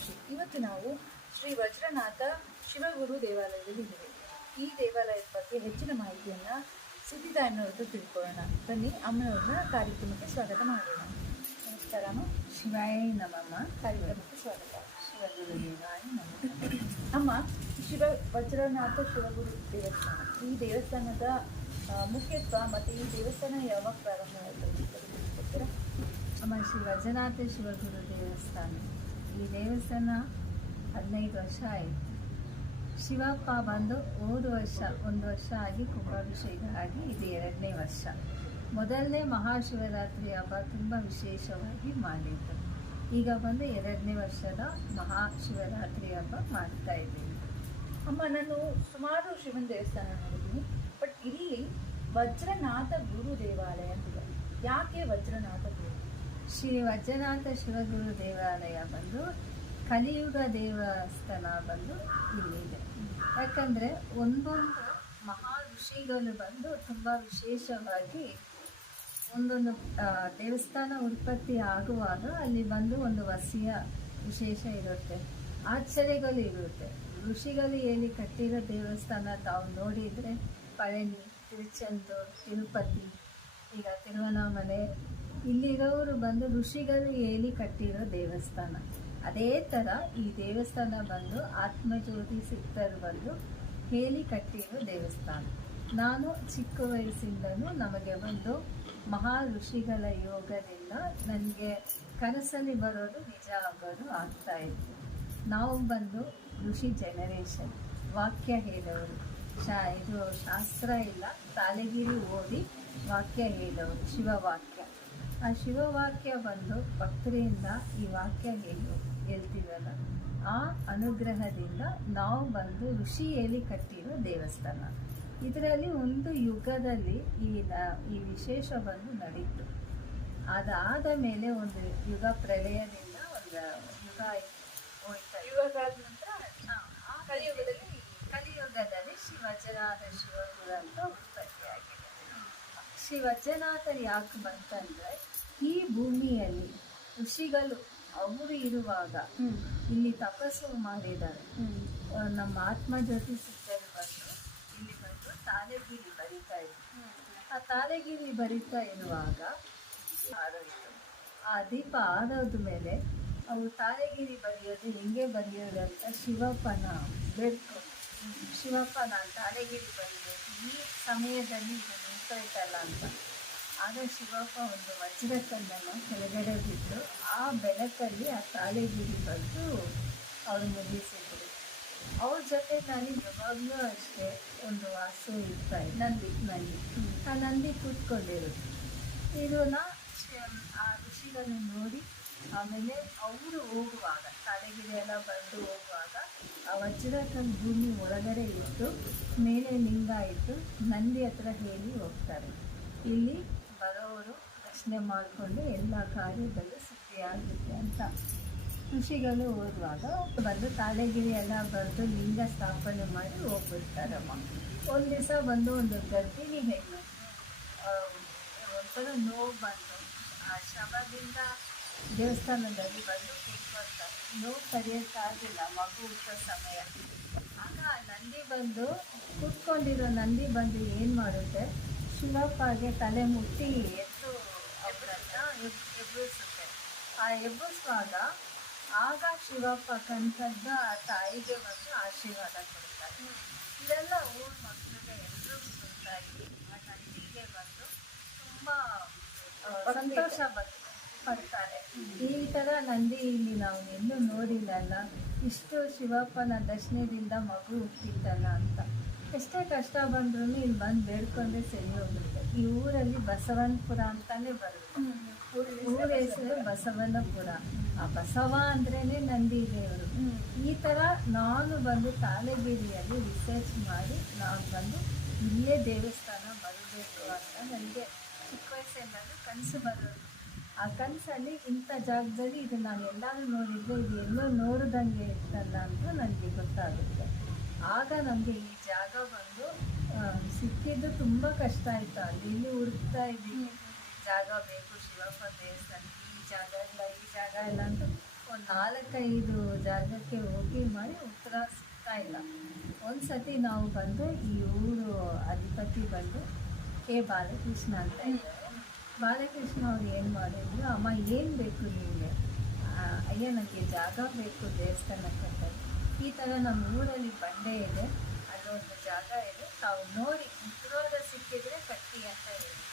ಶುಭಾಕಾಂಕ್ಷಿ. ಇವತ್ತು ನಾವು ಶ್ರೀ ವಜ್ರನಾಥ ಶಿವಗುರು ದೇವಾಲಯದಲ್ಲಿದ್ದೇವೆ. ಈ ದೇವಾಲಯದ ಬಗ್ಗೆ ಹೆಚ್ಚಿನ ಮಾಹಿತಿಯನ್ನು ಸುದ್ದಿತಾ ಅನ್ನೋದು ತಿಳ್ಕೊಳ್ಳೋಣ. ಬನ್ನಿ, ಅಮ್ಮನವ್ರನ್ನ ಕಾರ್ಯಕ್ರಮಕ್ಕೆ ಸ್ವಾಗತ ಮಾಡೋಣ. ನಮಸ್ಕಾರ ಅಮ್ಮ. ಶಿವಾಯ ನಮಮ್ಮ. ಕಾರ್ಯಕ್ರಮಕ್ಕೆ ಸ್ವಾಗತ. ಶಿವಗುರು ದೇವಾಯ ನಮಃ. ಅಮ್ಮ, ವಜ್ರನಾಥ ಶಿವಗುರು ದೇವಸ್ಥಾನ, ಈ ದೇವಸ್ಥಾನದ ಮುಖ್ಯತ್ವ ಮತ್ತು ಈ ದೇವಸ್ಥಾನ ಯಾವಾಗ ಪ್ರಾರಂಭ ಆಯಿತು? ಅಮ್ಮ, ಶ್ರೀ ವಜ್ರನಾಥ ಶಿವಗುರು ದೇವಸ್ಥಾನ, ಈ ದೇವಸ್ಥಾನ 15 ವರ್ಷ ಆಯಿತು. ಶಿವಪ್ಪ ಬಂದು ಹೋದ ವರ್ಷ 1 ವರ್ಷ ಆಗಿ ಕುಂಭಾಭಿಷೇಕ ಆಗಿ ಇದು 2ನೇ ವರ್ಷ. ಮೊದಲನೇ ಮಹಾಶಿವರಾತ್ರಿ ಹಬ್ಬ ತುಂಬ ವಿಶೇಷವಾಗಿ ಮಾಡಿದ್ದು. ಈಗ ಬಂದು 2ನೇ ವರ್ಷದ ಮಹಾಶಿವರಾತ್ರಿ ಹಬ್ಬ ಮಾಡ್ತಾ ಇದ್ದೀವಿ. ಅಮ್ಮ, ನಾನು ಸುಮಾರು ಶಿವನ ದೇವಸ್ಥಾನ ನೋಡಿದ್ದೀನಿ, ಬಟ್ ಇಲ್ಲಿ ವಜ್ರನಾಥ ಗುರು ದೇವಾಲಯ ಅಂತಿದೆ. ಯಾಕೆ ವಜ್ರನಾಥ ಗುರು? ಶ್ರೀ ವಜ್ರನಾಥ ಶಿವಗುರು ದೇವಾಲಯ ಬಂದು ಕಲಿಯುಗ ದೇವಸ್ಥಾನ ಬಂದು ಇಲ್ಲಿದೆ. ಯಾಕಂದರೆ ಒಂದೊಂದು ಮಹಾ ಋಷಿಗಳು ಬಂದು ತುಂಬ ವಿಶೇಷವಾಗಿ ಒಂದೊಂದು ದೇವಸ್ಥಾನ ಉತ್ಪತ್ತಿ ಆಗುವಾಗ ಅಲ್ಲಿ ಬಂದು ಒಂದು ವಸಿಯ ವಿಶೇಷ ಇರುತ್ತೆ, ಆಚರಣೆಗಳು ಇರುತ್ತೆ. ಋಷಿಗಳು ಹೇಳಿ ಕಟ್ಟಿರೋ ದೇವಸ್ಥಾನ ತಾವು ನೋಡಿದರೆ ಪಳನಿ, ತಿರುಚೆಂದೂರು, ತಿರುಪತಿ, ಈಗ ತಿರುವಣ್ಣಾಮಲೆ, ಇಲ್ಲಿರೋರು ಬಂದು ಋಷಿಗಳು ಹೇಳಿ ಕಟ್ಟಿರೋ ದೇವಸ್ಥಾನ. ಅದೇ ಥರ ಈ ದೇವಸ್ಥಾನ ಬಂದು ಆತ್ಮಜ್ಯೋತಿ ಸಿಕ್ತರು ಬಂದು ಹೇಳಿ ಕಟ್ಟಿರೋ ದೇವಸ್ಥಾನ. ನಾನು ಚಿಕ್ಕ ವಯಸ್ಸಿಂದನೂ ನಮಗೆ ಒಂದು ಮಹಾ ಋಷಿಗಳ ಯೋಗದಿಂದ ನನಗೆ ಕನಸಲ್ಲಿ ಬರೋದು ನಿಜ ಆಗೋದು ಆಗ್ತಾಯಿತ್ತು. ನಾವು ಬಂದು ಋಷಿ ಜನರೇಷನ್, ವಾಕ್ಯ ಹೇಳೋರು, ಇದು ಶಾಸ್ತ್ರ ಇಲ್ಲ, ತಾಲೆಗಿರಿ ಓದಿ ವಾಕ್ಯ ಹೇಳೋರು, ಶಿವವಾಕ್ಯ. ಆ ಶಿವವಾಕ್ಯ ಬಂದು ಭಕ್ತರಿಂದ ಈ ವಾಕ್ಯ ಹೇಳ್ತೀವಲ್ಲ, ಆ ಅನುಗ್ರಹದಿಂದ ನಾವು ಬಂದು ಋಷಿ ಹೇಳಿ ಕಟ್ಟಿರೋ ದೇವಸ್ಥಾನ. ಇದರಲ್ಲಿ ಒಂದು ಯುಗದಲ್ಲಿ ಈ ವಿಶೇಷ ಬಂದು ನಡೀತು. ಅದಾದ ಮೇಲೆ ಒಂದು ಯುಗ ಪ್ರಳಯದಿಂದ ಒಂದು ಯುಗ ಹೋಯ್ತಾ. ಯುಗಗಳಾದ ನಂತರ ಕಲಿಯುಗದಲ್ಲಿ ಶ್ರೀ ವಜ್ರನಾಥ ಶಿವಗುರು ಅಂತ ಉತ್ಪತ್ತಿಯಾಗಿದೆ. ಶ್ರೀ ವಜ್ರನಾಥ ಯಾಕೆ ಬಂತಂದರೆ, ಈ ಭೂಮಿಯಲ್ಲಿ ಋಷಿಗಳು ಅವರು ಇರುವಾಗ ಇಲ್ಲಿ ತಪಸ್ಸು ಮಾಡಿದ್ದಾರೆ. ನಮ್ಮ ಆತ್ಮಜ್ಯೋತಿ ಸಿದ್ಧರು ಬಂದು ಇಲ್ಲಿ ಬಂದು ತಾಲೆಗಿರಿ ಬರಿತಾ ಇದ್ರು. ಆ ತಾಲೆಗಿರಿ ಬರಿತಾ ಇರುವಾಗ ಆರೋಯಿತು. ಆ ದೀಪ ಆರೋದ ಮೇಲೆ ಅವು ತಾಲೆಗಿರಿ ಬರೆಯೋದು ಹೆಂಗೆ ಬರೆಯೋದಂತ ಶಿವಪ್ಪನ ಬೇಡ್ಕೊಂಡು, ಶಿವಪ್ಪ ನಾನು ತಾಲೆಗಿರಿ ಬರೀಬೇಕು, ಈ ಸಮಯದಲ್ಲಿ ಇದು ನಿಂತೋಯ್ತಲ್ಲ ಅಂತ. ಆಗ ಶಿವಪ್ಪ ಒಂದು ವಜ್ರಕಲ್ಲನ್ನು ಕೆಳಗಡೆ ಬಿದ್ದು ಆ ಬೆಳಕಲ್ಲಿ ಆ ತಾಳೆಗಿರಿ ಬಂದು ಅವ್ರು ಮುಗಿಸಿದ್ರು. ಅವ್ರ ಜೊತೆ ನನಗೆ ಯಾವಾಗಲೂ ಅಷ್ಟೇ ಒಂದು ವಾಸು ಇರ್ತಾಯಿತ್ತು, ನಂದಿ. ಆ ನಂದಿ ಕೂತ್ಕೊಂಡಿರೋದು. ಇದನ್ನ ಆ ಋಷಿಗಳನ್ನು ನೋಡಿ ಆಮೇಲೆ ಅವರು ಹೋಗುವಾಗ, ತಾಳೆಗಿರಿ ಎಲ್ಲ ಬಂದು ಹೋಗುವಾಗ ಆ ವಜ್ರಕಲ್ಲು ಭೂಮಿ ಒಳಗಡೆ ಇಟ್ಟು ಮೇಲೆ ಲಿಂಗ ಇಟ್ಟು ನಂದಿ ಹತ್ರ ಹೇಳಿ ಹೋಗ್ತಾರೆ. ಇಲ್ಲಿ ಬರೋರು ಪ್ರಶ್ನೆ ಮಾಡಿಕೊಂಡು ಎಲ್ಲ ಕಾರ್ಯದಲ್ಲೂ ಸಿದ್ಧಿಯಾಗುತ್ತೆ ಅಂತ ಋಷಿಗಳು ಹೋಗುವಾಗ ಬಂದು ತಾಳೆಗಿರಿ ಎಲ್ಲ ಬರೆದು ಲಿಂಗ ಸ್ಥಾಪನೆ ಮಾಡಿ ಹೋಗ್ಬಿಡ್ತಾರಮ್ಮ. ಒಂದು ದಿವಸ ಬಂದು ಒಂದು ಗರ್ಭಿಣಿ ಹೆಣ್ಣು ಒಂಥರ ನೋವು ಬಂದು ಆ ಶವದಿಂದ ದೇವಸ್ಥಾನದಲ್ಲಿ ಬಂದು ಕೂತ್ಕೊಳ್ತಾರೆ. ನೋವು ಕರೆಯೋಕ್ಕಾಗಿಲ್ಲ, ಮಗು ಹುಟ್ಟೋ ಸಮಯ. ಆಗ ಆ ನಂದಿ ಬಂದು ಕೂತ್ಕೊಂಡಿರೋ ನಂದಿ ಬಂದು ಏನು ಮಾಡುತ್ತೆ, ಶಿವಪ್ಪಗೆ ತಲೆ ಮುಟ್ಟಿ ಎದ್ದು ಅವರನ್ನ ಎಬ್ಬಿಸುತ್ತೆ. ಆ ಎಬ್ಬಿಸುವಾಗ ಆಗ ಶಿವಪ್ಪ ಕಣ್ತದ್ದ ಆ ತಾಯಿಗೆ ಬಂದು ಆಶೀರ್ವಾದ ಕೊಡ್ತಾರೆ. ಇದೆಲ್ಲ ಊರ ಮಕ್ಕಳಿಗೆ ಎಲ್ಲರೂ ಗೊತ್ತಾಗಿ ಆ ನಂದಿಗೆ ಬಂದು ತುಂಬ ಸಂತೋಷ ಪಡ್ತಾರೆ. ಈ ಥರ ನಂದಿ ಇಲ್ಲಿ ನಾವು ಎಲ್ಲೂ ನೋಡಿಲ್ಲಲ್ಲ, ಇಷ್ಟು ಶಿವಪ್ಪನ ದರ್ಶನದಿಂದ ಮಗು ಹುಟ್ಟಿತ್ತಲ್ಲ ಅಂತ. ಎಷ್ಟೇ ಕಷ್ಟ ಬಂದ್ರೂ ಇಲ್ಲಿ ಬಂದು ಬೇಡ್ಕೊಂಡ್ರೆ ಸರಿ ಹೋಗುತ್ತೆ. ಈ ಊರಲ್ಲಿ ಬಸವನಪುರ ಅಂತಾನೆ ಬರುತ್ತೆ. ಊರ ಹೆಸರು ಬಸವನಪುರ. ಆ ಬಸವ ಅಂದ್ರೇ ನಂದಿ ದೇವರು. ಈ ಥರ ನಾನು ಬಂದು ತಾಳೆಗಿರಿಯಲ್ಲಿ ರಿಸರ್ಚ್ ಮಾಡಿ ನಾನು ಬಂದು ಇಲ್ಲೇ ದೇವಸ್ಥಾನ ಬರಬೇಕು ಅಂತ ನನಗೆ ಚಿಕ್ಕ ವಯಸ್ಸಿನಲ್ಲಿ ಕನಸು ಬರೋದು. ಆ ಕನಸಲ್ಲಿ ಇಂಥ ಜಾಗದಲ್ಲಿ ಇದು ನಾನು ಎಲ್ಲರೂ ನೋಡಿದರೆ ಇದು ಎಲ್ಲೋ ನೋಡಿದಂಗೆ ಇರ್ತಲ್ಲ ಅಂತ ನನಗೆ ಗೊತ್ತಾಗುತ್ತೆ. ಆಗ ನಮಗೆ ಈ ಜಾಗ ಬಂದು ಸಿಕ್ಕಿದ್ದು ತುಂಬ ಕಷ್ಟ ಆಯಿತು. ಅಲ್ಲಿ ಇಲ್ಲಿ ಹುಡುಕ್ತಾ ಇದ್ದೀವಿ, ಜಾಗ ಬೇಕು ಶಿವಪ್ಪ ದೇವಸ್ಥಾನ, ಈ ಜಾಗ ಇಲ್ಲ ಅಂತ ಒಂದು 4-5 ಜಾಗಕ್ಕೆ ಹೋಗಿ ಮಾಡಿ ಉತ್ತರ ಸಿಗ್ತಾ ಇಲ್ಲ. ಒಂದು ಸತಿ ನಾವು ಬಂದು ಈ ಊರು ಅಧಿಪತಿ ಬಂದು ಕೆ ಬಾಲಕೃಷ್ಣ ಅಂತ ಇದ್ದಾರೆ. ಬಾಲಕೃಷ್ಣ ಅವ್ರು ಏನು ಮಾಡಿದ್ರು, ಅಮ್ಮ ಏನು ಬೇಕು ನಿಮಗೆ? ಅಯ್ಯ ನನಗೆ ಜಾಗ ಬೇಕು ದೇವಸ್ಥಾನ ಕಟ್ಟಲು. ಈ ಥರ ನಮ್ಮ ಊರಲ್ಲಿ ಬಂಡೆ ಇದೆ, ಅಲ್ಲೊಂದು ಜಾಗ ಇದೆ, ತಾವು ನೋಡಿ ಉತ್ತರೋದ ಸಿಕ್ಕಿದ್ರೆ ಕಟ್ಟಿ ಅಂತ ಹೇಳಿದ್ರು.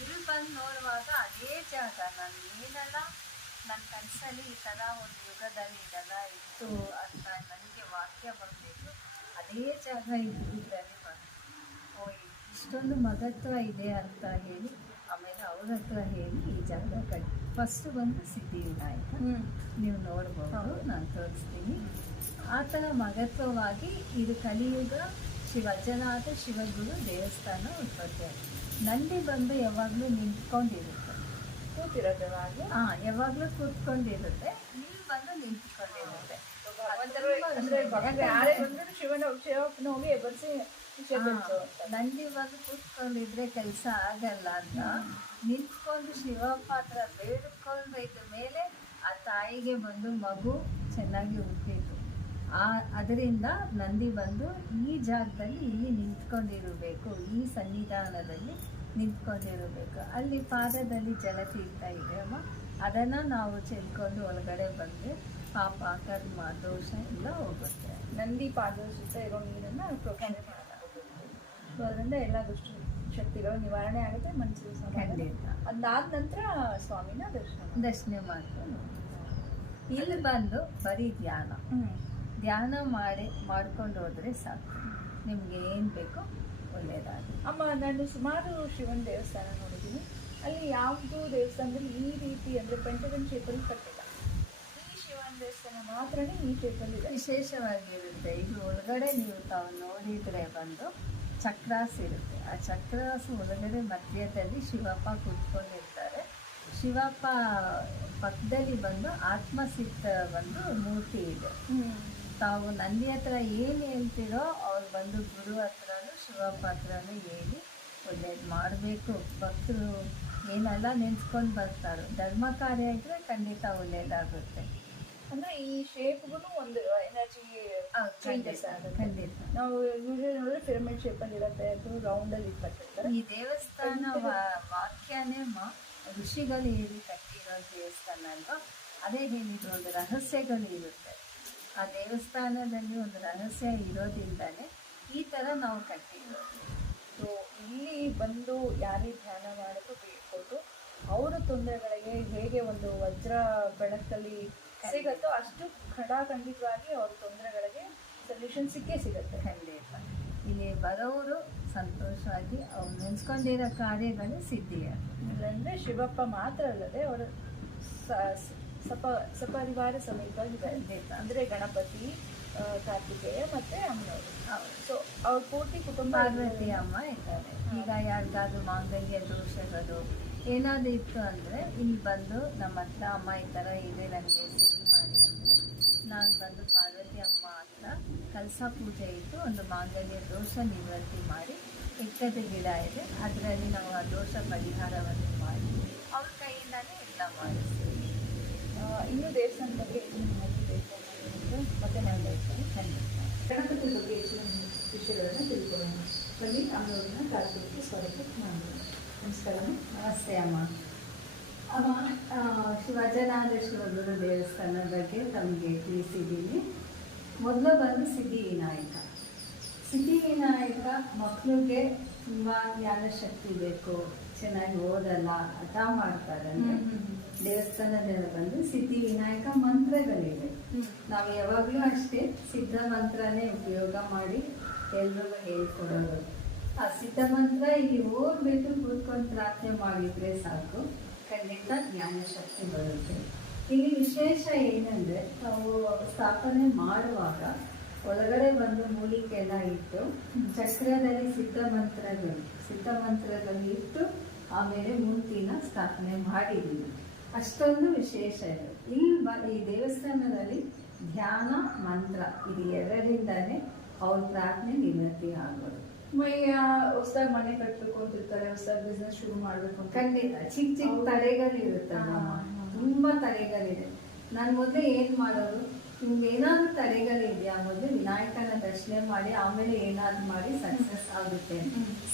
ಇಲ್ಲಿ ಬಂದು ನೋಡುವಾಗ ಅದೇ ಜಾಗ ನಾನು ಏನೆಲ್ಲ ನನ್ನ ಕನಸಲ್ಲಿ ಈ ಥರ ಒಂದು ಯುಗದಲ್ಲಿ ಇದೆಲ್ಲ ಇತ್ತು ಅಂತ ನನಗೆ ವಾಕ್ಯ ಬರಬೇಕು, ಅದೇ ಜಾಗ ಇದರಲ್ಲಿ ಬಂತು. ಓ, ಇಷ್ಟೊಂದು ಮಹತ್ವ ಇದೆ ಅಂತ ಹೇಳಿ ಆಮೇಲೆ ಅವ್ರ ಹತ್ರ ಹೇಳಿ ಈ ಜಾಗ ಕಟ್ಟಿ. ಫಸ್ಟು ಬಂದು ಸಿದ್ಧಿವಿನಾಯಕ, ನೀವು ನೋಡ್ಬೋದು, ನಾನು ತೋರಿಸ್ತೀನಿ. ಆ ಥರ ಮಹತ್ವವಾಗಿ ಇದು ಕಲಿಯುಗ ವಜ್ರನಾಥ ಶಿವಗುರು ದೇವಸ್ಥಾನ ಉತ್ಪತ್ತಿ ಆಗಿದೆ. ನಂದಿ ಬಂದು ಯಾವಾಗಲೂ ನಿಂತ್ಕೊಂಡಿರುತ್ತೆ, ಕೂತಿರೋದವಾಗಿ ಯಾವಾಗಲೂ ಕೂತ್ಕೊಂಡಿರುತ್ತೆ, ಇಲ್ಲಿ ಬಂದು ನಿಂತ್ಕೊಂಡಿರುತ್ತೆ. ಶಿವಪ್ಪನೋಗಿ ಎಬ್ಬರಿಸಿ ನಂದಿ ಬಂದು ಕೂತ್ಕೊಂಡಿದ್ರೆ ಕೆಲಸ ಆಗಲ್ಲ ಅಂತ ನಿಂತ್ಕೊಂಡು ಶಿವಪ್ಪ ಹತ್ರ ಬೇಡಿಕೊಂಡು ಇದ್ದ ಮೇಲೆ ಆ ತಾಯಿಗೆ ಬಂದು ಮಗು ಚೆನ್ನಾಗಿ ಹುಟ್ಟಿತು. ಅದರಿಂದ ನಂದಿ ಬಂದು ಈ ಜಾಗದಲ್ಲಿ ಇಲ್ಲಿ ನಿಂತ್ಕೊಂಡಿರಬೇಕು, ಈ ಸನ್ನಿಧಾನದಲ್ಲಿ ನಿಂತ್ಕೊಂಡಿರಬೇಕು. ಅಲ್ಲಿ ಪಾದದಲ್ಲಿ ಜಲತೀರ್ಥ ಇದೆ ಅಮ್ಮ, ಅದನ್ನು ನಾವು ಚೆಲ್ಕೊಂಡು ಒಳಗಡೆ ಬಂದರೆ ಪಾಪ ಕರ್ಮ ದೋಷ ಎಲ್ಲ ಹೋಗುತ್ತೆ. ನಂದಿ ಪಾದದ ಸುತ್ತ ಇರೋ ನೀರನ್ನು ಪ್ರೋಕ್ಷಣೆ ಮಾಡಲಾಗುತ್ತೆ. ಸೊ ಅದರಿಂದ ಎಲ್ಲ ದುಷ್ಟ ಶಕ್ತಿಗಳು ನಿವಾರಣೆ ಆಗುತ್ತೆ, ಮನಸ್ಸಿಗೆ ಸಮಾಧಾನ. ಅದಾದ ನಂತರ ಸ್ವಾಮಿನ ದರ್ಶನ ಮಾಡ್ಕೊಂಡು ಇಲ್ಲಿ ಬಂದು ಬರೀ ಧ್ಯಾನ ಮಾಡ್ಕೊಂಡು ಹೋದರೆ ಸಾಕು, ನಿಮ್ಗೆ ಏನು ಬೇಕೋ ಒಳ್ಳೆಯದಾಗುತ್ತೆ. ಅಮ್ಮ, ನಾನು ಸುಮಾರು ಶಿವನ ದೇವಸ್ಥಾನ ನೋಡಿದ್ದೀನಿ. ಅಲ್ಲಿ ಯಾವುದು ದೇವಸ್ಥಾನದಲ್ಲಿ ಈ ರೀತಿ ಅಂದರೆ ಪೆಂಟಗನ್ ಶೇಪಲ್ಲಿ ಕಟ್ಟಿಲ್ಲ. ಈ ಶಿವನ ದೇವಸ್ಥಾನ ಮಾತ್ರನೇ ಈ ಶೇಪಲ್ಲಿ ವಿಶೇಷವಾಗಿರುತ್ತೆ. ಇದು ಒಳಗಡೆ ನೀವು ತಾವು ನೋಡಿದರೆ ಬಂದು ಚಕ್ರಾಸ್ ಇರುತ್ತೆ. ಆ ಚಕ್ರಾಸು ಒಳಗಡೆ ಮಧ್ಯದಲ್ಲಿ ಶಿವಪ್ಪ ಕೂತ್ಕೊಂಡಿರ್ತಾರೆ. ಶಿವಪ್ಪ ಪಕ್ಕದಲ್ಲಿ ಬಂದು ಆತ್ಮಸಿದ್ಧ ಒಂದು ಮೂರ್ತಿ ಇದೆ. ತಾವು ನಂದಿ ಹತ್ರ ಏನು ಹೇಳ್ತೀರೋ ಅವ್ರು ಬಂದು ಗುರು ಹತ್ರನೂ ಶಿವಪ್ಪ ಹತ್ರನೂ ಹೇಳಿ ಒಳ್ಳೇದು ಮಾಡಬೇಕು. ಭಕ್ತರು ಏನೆಲ್ಲ ನೆನೆಸ್ಕೊಂಡು ಬರ್ತಾರೆ, ಧರ್ಮ ಕಾರ್ಯ ಇದ್ದರೆ ಖಂಡಿತ ಒಳ್ಳೇದಾಗುತ್ತೆ. ಅಂದರೆ ಈ ಶೇಪ್ಗೂ ಒಂದು ಎನರ್ಜಿ ಚೇಂಜಸ್ ಆಗುತ್ತೆ. ಖಂಡಿತ. ನಾವು ಯೂಶಲಿ ನೋಡಿದ್ರೆ ಪಿರಮಿಡ್ ಶೇಪಲ್ಲಿ ಇರುತ್ತೆ, ಅದು ರೌಂಡಲ್ಲಿ ಇಟ್ಕೊಳ್ತಾರೆ. ಈ ದೇವಸ್ಥಾನ ವಾಕ್ಯನೇ ಋಷಿಗಳು ಹೇಳಿ ಕಟ್ಟಿರೋ ದೇವಸ್ಥಾನ ಅಲ್ವಾ, ಅದೇ ಹೇಳಿದ್ರು ಒಂದು ರಹಸ್ಯಗಳು ಇರುತ್ತೆ. ಆ ದೇವಸ್ಥಾನದಲ್ಲಿ ಒಂದು ರಹಸ್ಯ ಇರೋದ್ರಿಂದಲೇ ಈ ಥರ ನಾವು ಕಟ್ಟಿರೋದು. ಸೊ ಇಲ್ಲಿ ಬಂದು ಯಾರೇ ಧ್ಯಾನ ಮಾಡೋದು ಬೇಡ್ಕೊಂಡು ಅವರ ತೊಂದರೆಗಳಿಗೆ ಹೇಗೆ ಒಂದು ವಜ್ರ ಬೆಳಕಲ್ಲಿ ಸಿಗುತ್ತೋ ಅಷ್ಟು ಖಂಡಿತವಾಗಿ ಅವ್ರ ತೊಂದರೆಗಳಿಗೆ ಸೊಲ್ಯೂಷನ್ ಸಿಕ್ಕೇ ಸಿಗುತ್ತೆ. ಖಂಡಿತ ಇಲ್ಲಿ ಬರೋರು ಸಂತೋಷವಾಗಿ ಅವ್ರು ನೆನೆಸ್ಕೊಂಡಿರೋ ಕಾರ್ಯಗಳು ಸಿದ್ಧಿಯಾಗುತ್ತೆ. ಇಲ್ಲಾಂದರೆ ಶಿವಪ್ಪ ಮಾತ್ರ ಅಲ್ಲದೆ ಅವರ ಸಪರಿವಾರ ಸಮೇತ ಇದೆ. ಅಂದರೆ ಗಣಪತಿ, ಕಾರ್ತಿಕೇಯ ಮತ್ತು ಅಮ್ಮನವರು. ಸೊ ಅವ್ರ ಪೂರ್ತಿ ಕುಟುಂಬ, ಪಾರ್ವತಿ ಅಮ್ಮ ಇದ್ದಾರೆ. ಈಗ ಯಾರಿಗಾದ್ರೂ ಮಾಂಗಲ್ಯ ದೋಷಗಳು ಏನಾದರೂ ಇತ್ತು ಅಂದರೆ ಇಲ್ಲಿ ಬಂದು ನಮ್ಮ ಹತ್ರ ಅಮ್ಮ ಈ ಥರ ಇದೆ ನನಗೆ ಸರಿ ಮಾಡಿ ಅಂದರೆ ನಾನು ಬಂದು ಪಾರ್ವತಿ ಅಮ್ಮ ಹತ್ರ ಕಲಸ ಪೂಜೆ ಇಟ್ಟು ಒಂದು ಮಾಂಗಲ್ಯ ದೋಷ ನಿವೃತ್ತಿ ಮಾಡಿ ಎಕ್ಕದ ಗಿಡ ಇದೆ, ಅದರಲ್ಲಿ ನಾವು ಆ ದೋಷ ಪರಿಹಾರವನ್ನು ಮಾಡಿ ಅವ್ರ ಕೈಯಿಂದಲೇ ಎಲ್ಲ ಮಾಡಿಸ್ತೀವಿ. ಇನ್ನೂ ದೇವಸ್ಥಾನ ಬಗ್ಗೆ ಹೆಚ್ಚಿನ ಮಾಹಿತಿ ಬೇಕು ಅನ್ನೋದು ಮತ್ತೆ ನಾನು ಹೇಳ್ತೀನಿ. ಗಣಪತಿ ಬಗ್ಗೆ ಹೆಚ್ಚಿನ ವಿಷಯಗಳನ್ನು ತಿಳ್ಕೊಳ್ಳೋಣ. ಬನ್ನಿ, ಅಮ್ಮನವ್ರನ್ನ ಕಾರ್ಯಕ್ರಮಕ್ಕೆ ಸ್ವಾಗತ ಮಾಡೋಣ. ನಮಸ್ಕಾರ. ನಮಸ್ತೆ ಅಮ್ಮ. ವಜ್ರನಾಥ ಶಿವಗುರು ದೇವಸ್ಥಾನ ಬಗ್ಗೆ ತಮಗೆ ತಿಳಿಸಿದ್ದೀನಿ. ಮೊದಲು ಬಂದು ಸಿದ್ಧಿವಿನಾಯಕ. ಸಿದ್ಧಿವಿನಾಯಕ ಮಕ್ಕಳಿಗೆ ತುಂಬ ಜ್ಞಾನಶಕ್ತಿ ಬೇಕು, ಚೆನ್ನಾಗಿ ಓದಲ್ಲ, ಹಠ ಮಾಡ್ತಾರೆ ಅಂದರೆ ದೇವಸ್ಥಾನದಲ್ಲಿ ಬಂದು ಸಿದ್ಧಿವಿನಾಯಕ ಮಂತ್ರಗಳಿವೆ. ನಾವು ಯಾವಾಗಲೂ ಅಷ್ಟೇ ಸಿದ್ಧ ಮಂತ್ರನೇ ಉಪಯೋಗ ಮಾಡಿ ಎಲ್ರಿಗೂ ಹೇಳ್ಕೊಡೋದು. ಆ ಸಿದ್ಧ ಮಂತ್ರ ಇಲ್ಲಿ ಹೋಗ್ಬಿಟ್ಟು ಕೂತ್ಕೊಂಡು ಪ್ರಾರ್ಥನೆ ಮಾಡಿದರೆ ಸಾಕು, ಖಂಡಿತ ಜ್ಞಾನಶಕ್ತಿ ಬರುತ್ತೆ. ಇಲ್ಲಿ ವಿಶೇಷ ಏನಂದರೆ ನಾವು ಸ್ಥಾಪನೆ ಮಾಡುವಾಗ ಒಳಗಡೆ ಬಂದು ಮೂಲಿಕೆಲ್ಲ ಇಟ್ಟು ಚಕ್ರದಲ್ಲಿ ಸಿದ್ಧ ಮಂತ್ರದಲ್ಲಿ ಇಟ್ಟು ಆಮೇಲೆ ಮೂರ್ತಿನ ಸ್ಥಾಪನೆ ಮಾಡಿದ್ದೀವಿ. ಅಷ್ಟೊಂದು ವಿಶೇಷ ಇದೆ. ಈ ದೇವಸ್ಥಾನದಲ್ಲಿ ಧ್ಯಾನ ಮಂತ್ರ ಇದು ಎರಡರಿಂದನೇ ಅವ್ರ ಪ್ರಾರ್ಥನೆ ನಿವೃತ್ತಿ ಆಗೋದು. ಹೊಸದಾಗಿ ಮನೆ ಕಟ್ಟಬೇಕು ಅಂತಿರ್ತಾರೆ, ಹೊಸದಾಗಿ ಬಿಸ್ನೆಸ್ ಶುರು ಮಾಡಬೇಕು ಅಂತ ಖಂಡಿತ ಚಿಕ್ಕ ತಲೆಗಳಿರುತ್ತಲ್ಲ, ತುಂಬ ತಲೆಗಳಿದೆ. ನಾನು ಮೊದಲೇ ಏನು ಮಾಡೋದು, ನಿಮ್ಗೆ ಏನಾದರೂ ತಡೆಗಳಿದೆಯಾ, ಮೊದಲು ವಿನಾಯಕನ ದರ್ಶನ ಮಾಡಿ ಆಮೇಲೆ ಏನಾದ್ರು ಮಾಡಿ ಸಕ್ಸಸ್ ಆಗುತ್ತೆ.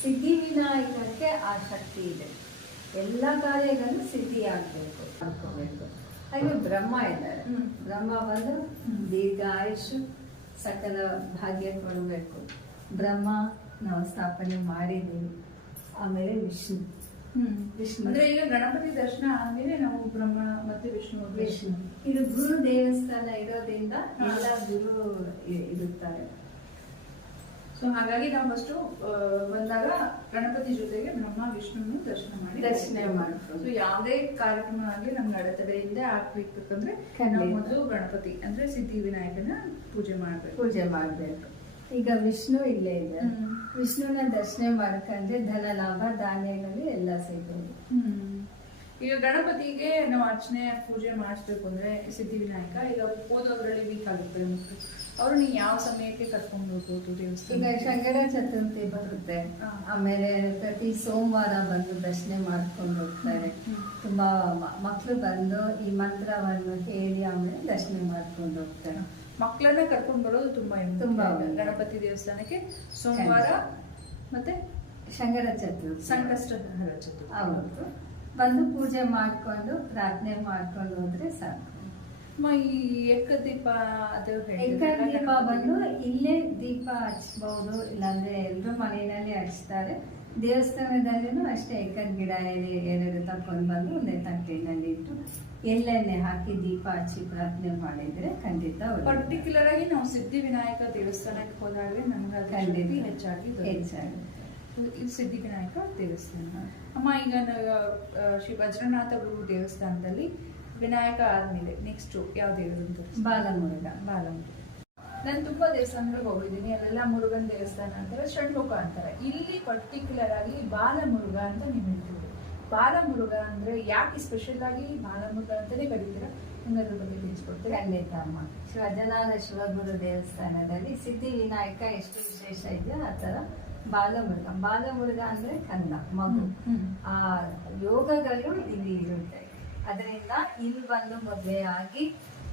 ಸಿದ್ಧಿವಿನಾಯಕಕ್ಕೆ ಆ ಶಕ್ತಿ ಇದೆ, ಎಲ್ಲ ಕಾರ್ಯಗಳು ಸಿದ್ಧಿ ಆಗಬೇಕು ಅನ್ಕೋಬೇಕು. ಹಾಗೆ ಬ್ರಹ್ಮ ಇದ್ದಾರೆ, ಬ್ರಹ್ಮ ಬಂದು ದೀರ್ಘ ಆಯುಷು ಸಕಲ ಭಾಗ್ಯ ಕೊಡಬೇಕು. ಬ್ರಹ್ಮ ನಾವು ಸ್ಥಾಪನೆ ಮಾಡಿದ್ದೀವಿ. ಆಮೇಲೆ ವಿಷ್ಣು ಅಂದ್ರೆ ಈಗ ಗಣಪತಿ ದರ್ಶನ ಆದ್ಮೇಲೆ ನಾವು ಬ್ರಹ್ಮ ಮತ್ತೆ ವಿಷ್ಣು ಇದು ಗುರು ದೇವಸ್ಥಾನ ಇರೋದ್ರಿಂದ ಎಲ್ಲ ಗುರು ಇರುತ್ತಾರೆ. ಸೊ ಹಾಗಾಗಿ ನಾವು ಫಸ್ಟ್ ಬಂದಾಗ ಗಣಪತಿ ಜೊತೆಗೆ ಬ್ರಹ್ಮ ವಿಷ್ಣುನು ದರ್ಶನ ಮಾಡ್ತೀವಿ. ಸೊ ಯಾವುದೇ ಕಾರ್ಯಕ್ರಮ ಆಗಲಿ ನಮ್ಗೆ ಅಡೆತಡೆಯಿಂದ ಆಗ್ಬೇಕಂದ್ರೆ ನಾವು ಮೊದಲು ಗಣಪತಿ ಅಂದ್ರೆ ಸಿದ್ಧಿ ವಿನಾಯಕನ ಪೂಜೆ ಮಾಡ್ಬೇಕು. ಈಗ ವಿಷ್ಣು ಇಲ್ಲೇ ಇದೆ, ವಿಷ್ಣುನ ದರ್ಶನ ಮಾಡ್ಕೊಂಡ್ರೆ ಧನ ಲಾಭ ಧಾನ್ಯಗಳು ಎಲ್ಲ ಸಿಗೋದು. ಈಗ ಗಣಪತಿಗೆ ನಾವು ಅರ್ಚನೆ ಪೂಜೆ ಮಾಡಿಸ್ಬೇಕು ಅಂದ್ರೆ ಸಿದ್ಧಿ ವಿನಾಯಕ ಈಗ ಓದೋದ್ರಲ್ಲಿ ವೀಕ್ ಆಗುತ್ತೆ ಮಕ್ಕಳು, ಅವ್ರು ನೀವು ಯಾವ ಸಮಯಕ್ಕೆ ಕರ್ಕೊಂಡು ಹೋಗ್ಬೋದು ದೇವಸ್ಥಾನ? ಈಗ ಶಂಕರ ಚತುರ್ಥಿ ಬರುತ್ತೆ, ಆಮೇಲೆ ಪ್ರತಿ ಸೋಮವಾರ ಬಂದು ದರ್ಶನ ಮಾಡ್ಕೊಂಡು ಹೋಗ್ತಾರೆ. ತುಂಬಾ ಮಕ್ಕಳು ಬಂದು ಈ ಮಂತ್ರವನ್ನು ಹೇಳಿ ಆಮೇಲೆ ದರ್ಶನ ಮಾಡ್ಕೊಂಡು ಹೋಗ್ತಾರೆ. ಮಕ್ಕಳನ್ನ ಕರ್ಕೊಂಡು ಬರೋದು ತುಂಬಾ ಗಣಪತಿ ದೇವಸ್ಥಾನಕ್ಕೆ ಸೋಮವಾರ ಮತ್ತೆ ಶಂಕರ ಚತುರ್ಥಿ, ಸಂಕಷ್ಟಹರ ಚತುರ್ಥಿ ಹೌದು, ಬಂದು ಪೂಜೆ ಮಾಡ್ಕೊಂಡು ಪ್ರಾರ್ಥನೆ ಮಾಡ್ಕೊಂಡು ಹೋದ್ರೆ ಸಾಕು. ಈ ಎಕ್ಕದೀಪ ಎಕ್ಕದೀಪ ಬಂದು ಇಲ್ಲೇ ದೀಪ ಹಚ್ಬಹುದು, ಇಲ್ಲಾಂದ್ರೆ ಎಲ್ರು ಮನೆಯಲ್ಲಿ ಹಚ್ತಾರೆ. ದೇವಸ್ಥಾನದಲ್ಲಿನೂ ಅಷ್ಟೇ ಎಕ್ಕದ ಗಿಡ ಎರಡು ತಕೊಂಡು ಬಂದು ಒಂದೇ ತಟ್ಟೆನಲ್ಲಿ ಇಟ್ಟು ಎಳ್ಳೆಣ್ಣೆ ಹಾಕಿ ದೀಪ ಹಚ್ಚಿ ಪ್ರಾರ್ಥನೆ ಮಾಡಿದ್ರೆ ಖಂಡಿತ. ಪರ್ಟಿಕ್ಯುಲರ್ ಆಗಿ ನಾವು ಸಿದ್ಧಿ ವಿನಾಯಕ ದೇವಸ್ಥಾನಕ್ಕೆ ಹೋದಾಗಲೇ ನಮ್ಗೆ ಖಂಡಿತ ಹೆಚ್ಚಾಗಿ ಇದು ಸಿದ್ಧಿ ವಿನಾಯಕ ದೇವಸ್ಥಾನ. ಅಮ್ಮ ಈಗ ಶ್ರೀ ವಜ್ರನಾಥ ಗುರು ದೇವಸ್ಥಾನದಲ್ಲಿ ವಿನಾಯಕ ಆದ್ಮೇಲೆ ನೆಕ್ಸ್ಟ್ ಯಾವ ದೇವರು? ಬಾಲಮುರುಗ. ನಾನು ತುಂಬಾ ದೇವಸ್ಥಾನಗಳಿಗೆ ಹೋಗಿದ್ದೀನಿ, ಅಲ್ಲೆಲ್ಲ ಮುರುಗನ್ ದೇವಸ್ಥಾನ ಅಂತಾರೆ, ಷಣ್ಮುಖ ಅಂತಾರೆ. ಇಲ್ಲಿ ಪರ್ಟಿಕ್ಯುಲರ್ ಆಗಿ ಬಾಲಮುರುಗ ಅಂತ ನೀವು ಹೇಳ್ತೀವಿ. ಬಾಲಮುರುಗ ಅಂದ್ರೆ ಯಾಕೆ ಸ್ಪೆಷಲ್ ಆಗಿ ಬಾಲಮುರುಗ ಅಂತಾನೆ ಕರೀತೀರಾ? ಅದ್ರ ಬಗ್ಗೆ ತಿಳಿಸ್ಕೊಡ್ತೀರಾ? ಖಂಡಿತ ಅಮ್ಮ. ವಜ್ರನಾಥ ಶಿವಗುರು ದೇವಸ್ಥಾನದಲ್ಲಿ ಸಿದ್ಧಿ ವಿನಾಯಕ ಎಷ್ಟು ವಿಶೇಷ ಇದೆಯೋ ಆ ತರ ಬಾಲಮುರುಗ ಅಂದ್ರೆ ಕಂದ, ಮಗು. ಆ ಯೋಗಗಳು ಇಲ್ಲಿ ಇರುತ್ತೆ. ಅದರಿಂದ ಇಲ್ಲಿ ಬಂದು ಮದುವೆ ಆಗಿ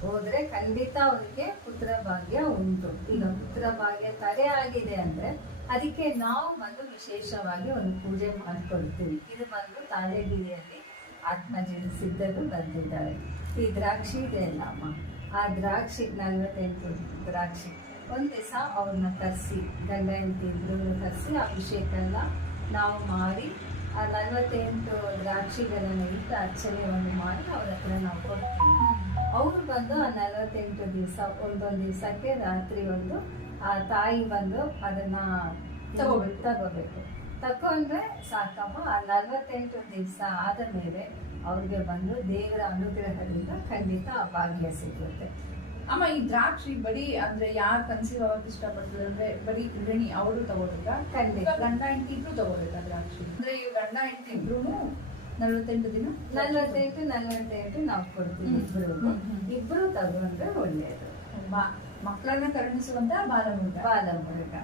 ಹೋದ್ರೆ ಖಂಡಿತ ಅವ್ರಿಗೆ ಪುತ್ರ ಭಾಗ್ಯ ಉಂಟು. ಈಗ ಪುತ್ರ ಭಾಗ್ಯ ತಡೆ ಆಗಿದೆ ಅಂದ್ರೆ ಅದಕ್ಕೆ ನಾವು ಬಂದು ವಿಶೇಷವಾಗಿ ಒಂದು ಪೂಜೆ ಮಾಡ್ಕೊಳ್ತೀವಿ. ಇದು ಬಂದು ತಾಳೆಗಿರಿಯಲ್ಲಿ ಆತ್ಮಜೀವಿ ಸಿದ್ಧರು ಬಂದಿದ್ದಾರೆ. ಈ ದ್ರಾಕ್ಷಿ ಇದೆ ಅಲ್ಲ ಅಮ್ಮ, ಆ ದ್ರಾಕ್ಷಿ 48 ದ್ರಾಕ್ಷಿ ಒಂದ್ ದಿವಸ ಅವ್ರನ್ನ ಕರೆಸಿ, ಗಂಡ ಹೆಂಡತಿ ಇಬ್ರು ಕರೆಸಿ ಅಭಿಷೇಕ ಎಲ್ಲ ನಾವು ಮಾಡಿ ಆ 48 ದ್ರಾಕ್ಷಿಗಳನ್ನ ಇಟ್ಟು ಅರ್ಚನೆ ಒಂದು ಮಾಡಿ ಅವ್ರ ಹತ್ರ ನಾವು ಕೊಡ್ತೀವಿ. ಅವ್ರು ಬಂದು ಆ 48 ದಿವಸ ಒಂದೊಂದು ದಿವಸಕ್ಕೆ ರಾತ್ರಿ ಒಂದು ಆ ತಾಯಿ ಬಂದು ಅದನ್ನ ತಗೋಬೇಕು. ತಕೊಂಡ್ರೆ ಸಾಕಮ್ಮ. ಆ 48 ದಿವಸ ಆದ ಮೇಲೆ ಅವ್ರಿಗೆ ಬಂದು ದೇವರ ಅನುಗ್ರಹದಿಂದ ಖಂಡಿತ ಆ ಭಾಗ್ಯ ಸಿಗುತ್ತೆ. ಅಮ್ಮ ಈ ದ್ರಾಕ್ಷಿ ಬರೀ ಅಂದ್ರೆ ಯಾರು ಕನ್ಸೀವ್ ಆಗೋದು ಇಷ್ಟಪಡ್ತಾರೆ ಅಂದ್ರೆ ಬರೀ ಗೃಹಿಣಿ ಅವರು ತಗೋಬೇಕಾ? ಖಂಡಿತ ಗಂಡ ಹೆಂಡತಿ ಇಬ್ರು ತಗೋಬೇಕಾ ದ್ರಾಕ್ಷಿ? ಅಂದ್ರೆ ಈ ಗಂಡ ಹೆಂಡತಿ ಇಬ್ರು 48 ದಿನ 48 ನಾವು ಕೊಡ್ತೀವಿ. ಇಬ್ರು ತಗೊಂಡ್ರೆ ಒಳ್ಳೆಯದು. ಮಕ್ಕಳನ್ನ ಕರುಣಿಸುವಂತ ಬಾಲಮುರುಗ.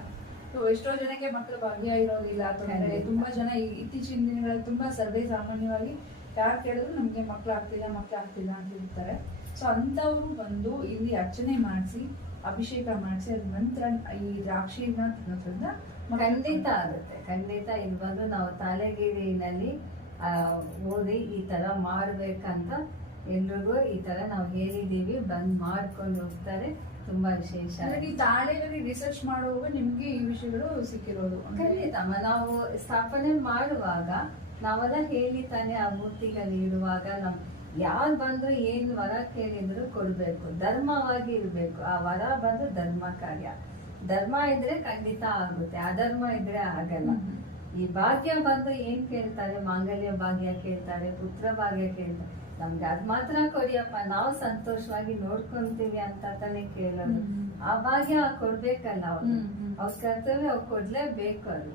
ಎಷ್ಟೋ ಜನಕ್ಕೆ ಮಕ್ಕಳ ಭಾಗ್ಯ ಇರೋದಿಲ್ಲ, ತೊಂದರೆ. ತುಂಬಾ ಜನ ಇತ್ತೀಚಿನ ದಿನಗಳಲ್ಲಿ ತುಂಬಾ ಸರ್ವೇ ಸಾಮಾನ್ಯವಾಗಿ ಯಾರು ಕೇಳಿದ್ರು ನಮ್ಗೆ ಮಕ್ಳು ಆಗ್ತಿಲ್ಲ ಅಂತ ಹೇಳ್ತಾರೆ. ಸೊ ಅಂತವ್ರು ಬಂದು ಇಲ್ಲಿ ಅರ್ಚನೆ ಮಾಡಿಸಿ ಅಭಿಷೇಕ ಮಾಡಿಸಿ ಅದ ನಂತರ ಈ ದ್ರಾಕ್ಷಿನ ತಿನ್ನೋದ್ರಿಂದ ಖಂಡಿತ ಆಗುತ್ತೆ. ಖಂಡಿತ ಇಲ್ಲಿ ಬಂದು ನಾವು ತಾಳೆಗಿರಿನಲ್ಲಿ ಓದಿ ಈ ತರ ಮಾಡ್ಬೇಕಂತ ಎಲ್ರಿಗೂ ಈ ತರ ನಾವು ಹೇಳಿದೀವಿ, ಬಂದ್ ಮಾಡ್ಕೊಂಡು ಹೋಗ್ತಾರೆ. ತುಂಬಾ ವಿಶೇಷ. ಈ ತಾಳೆಗರಿ ರಿಸರ್ಚ್ ಮಾಡುವಾಗ ನಿಮ್ಗೆ ಈ ವಿಷಯಗಳು ಸಿಕ್ಕಿರೋದು? ಖಂಡಿತ. ನಾವು ಸ್ಥಾಪನೆ ಮಾಡುವಾಗ ನಾವೆಲ್ಲ ಹೇಳಿ ತಾನೆ ಆ ಮೂರ್ತಿಗಳು ಇಡುವಾಗ ನಮ್ ಯಾರು ಬಂದ್ರು ಏನ್ ವರ ಕೇಳಿದ್ರು ಕೊಡ್ಬೇಕು, ಧರ್ಮವಾಗಿ ಇರ್ಬೇಕು. ಆ ವರ ಬಂದು ಧರ್ಮ ಕಾರ್ಯ. ಧರ್ಮ ಇದ್ರೆ ಖಂಡಿತ ಆಗುತ್ತೆ, ಅಧರ್ಮ ಇದ್ರೆ ಆಗಲ್ಲ. ಈ ಭಾಗ್ಯ ಬಂದು ಏನ್ ಕೇಳ್ತಾರೆ? ಮಾಂಗಲ್ಯ ಭಾಗ್ಯ ಕೇಳ್ತಾರೆ, ಪುತ್ರ ಭಾಗ್ಯ ಕೇಳ್ತಾರೆ. ನಮ್ಗೆ ಅದ್ ಮಾತ್ರ ಕೊಡಿಯಪ್ಪ, ನಾವು ಸಂತೋಷವಾಗಿ ನೋಡ್ಕೊಂತೀವಿ ಅಂತ ತಾನೇ ಕೇಳೋದು. ಆ ಭಾಗ್ಯ ಕೊಡ್ಬೇಕಲ್ಲ ಅವ್ರು, ಅವ್ರ ಕರ್ತವ್ಯ ಅವ್ರು ಕೊಡ್ಲೇಬೇಕು. ಅದು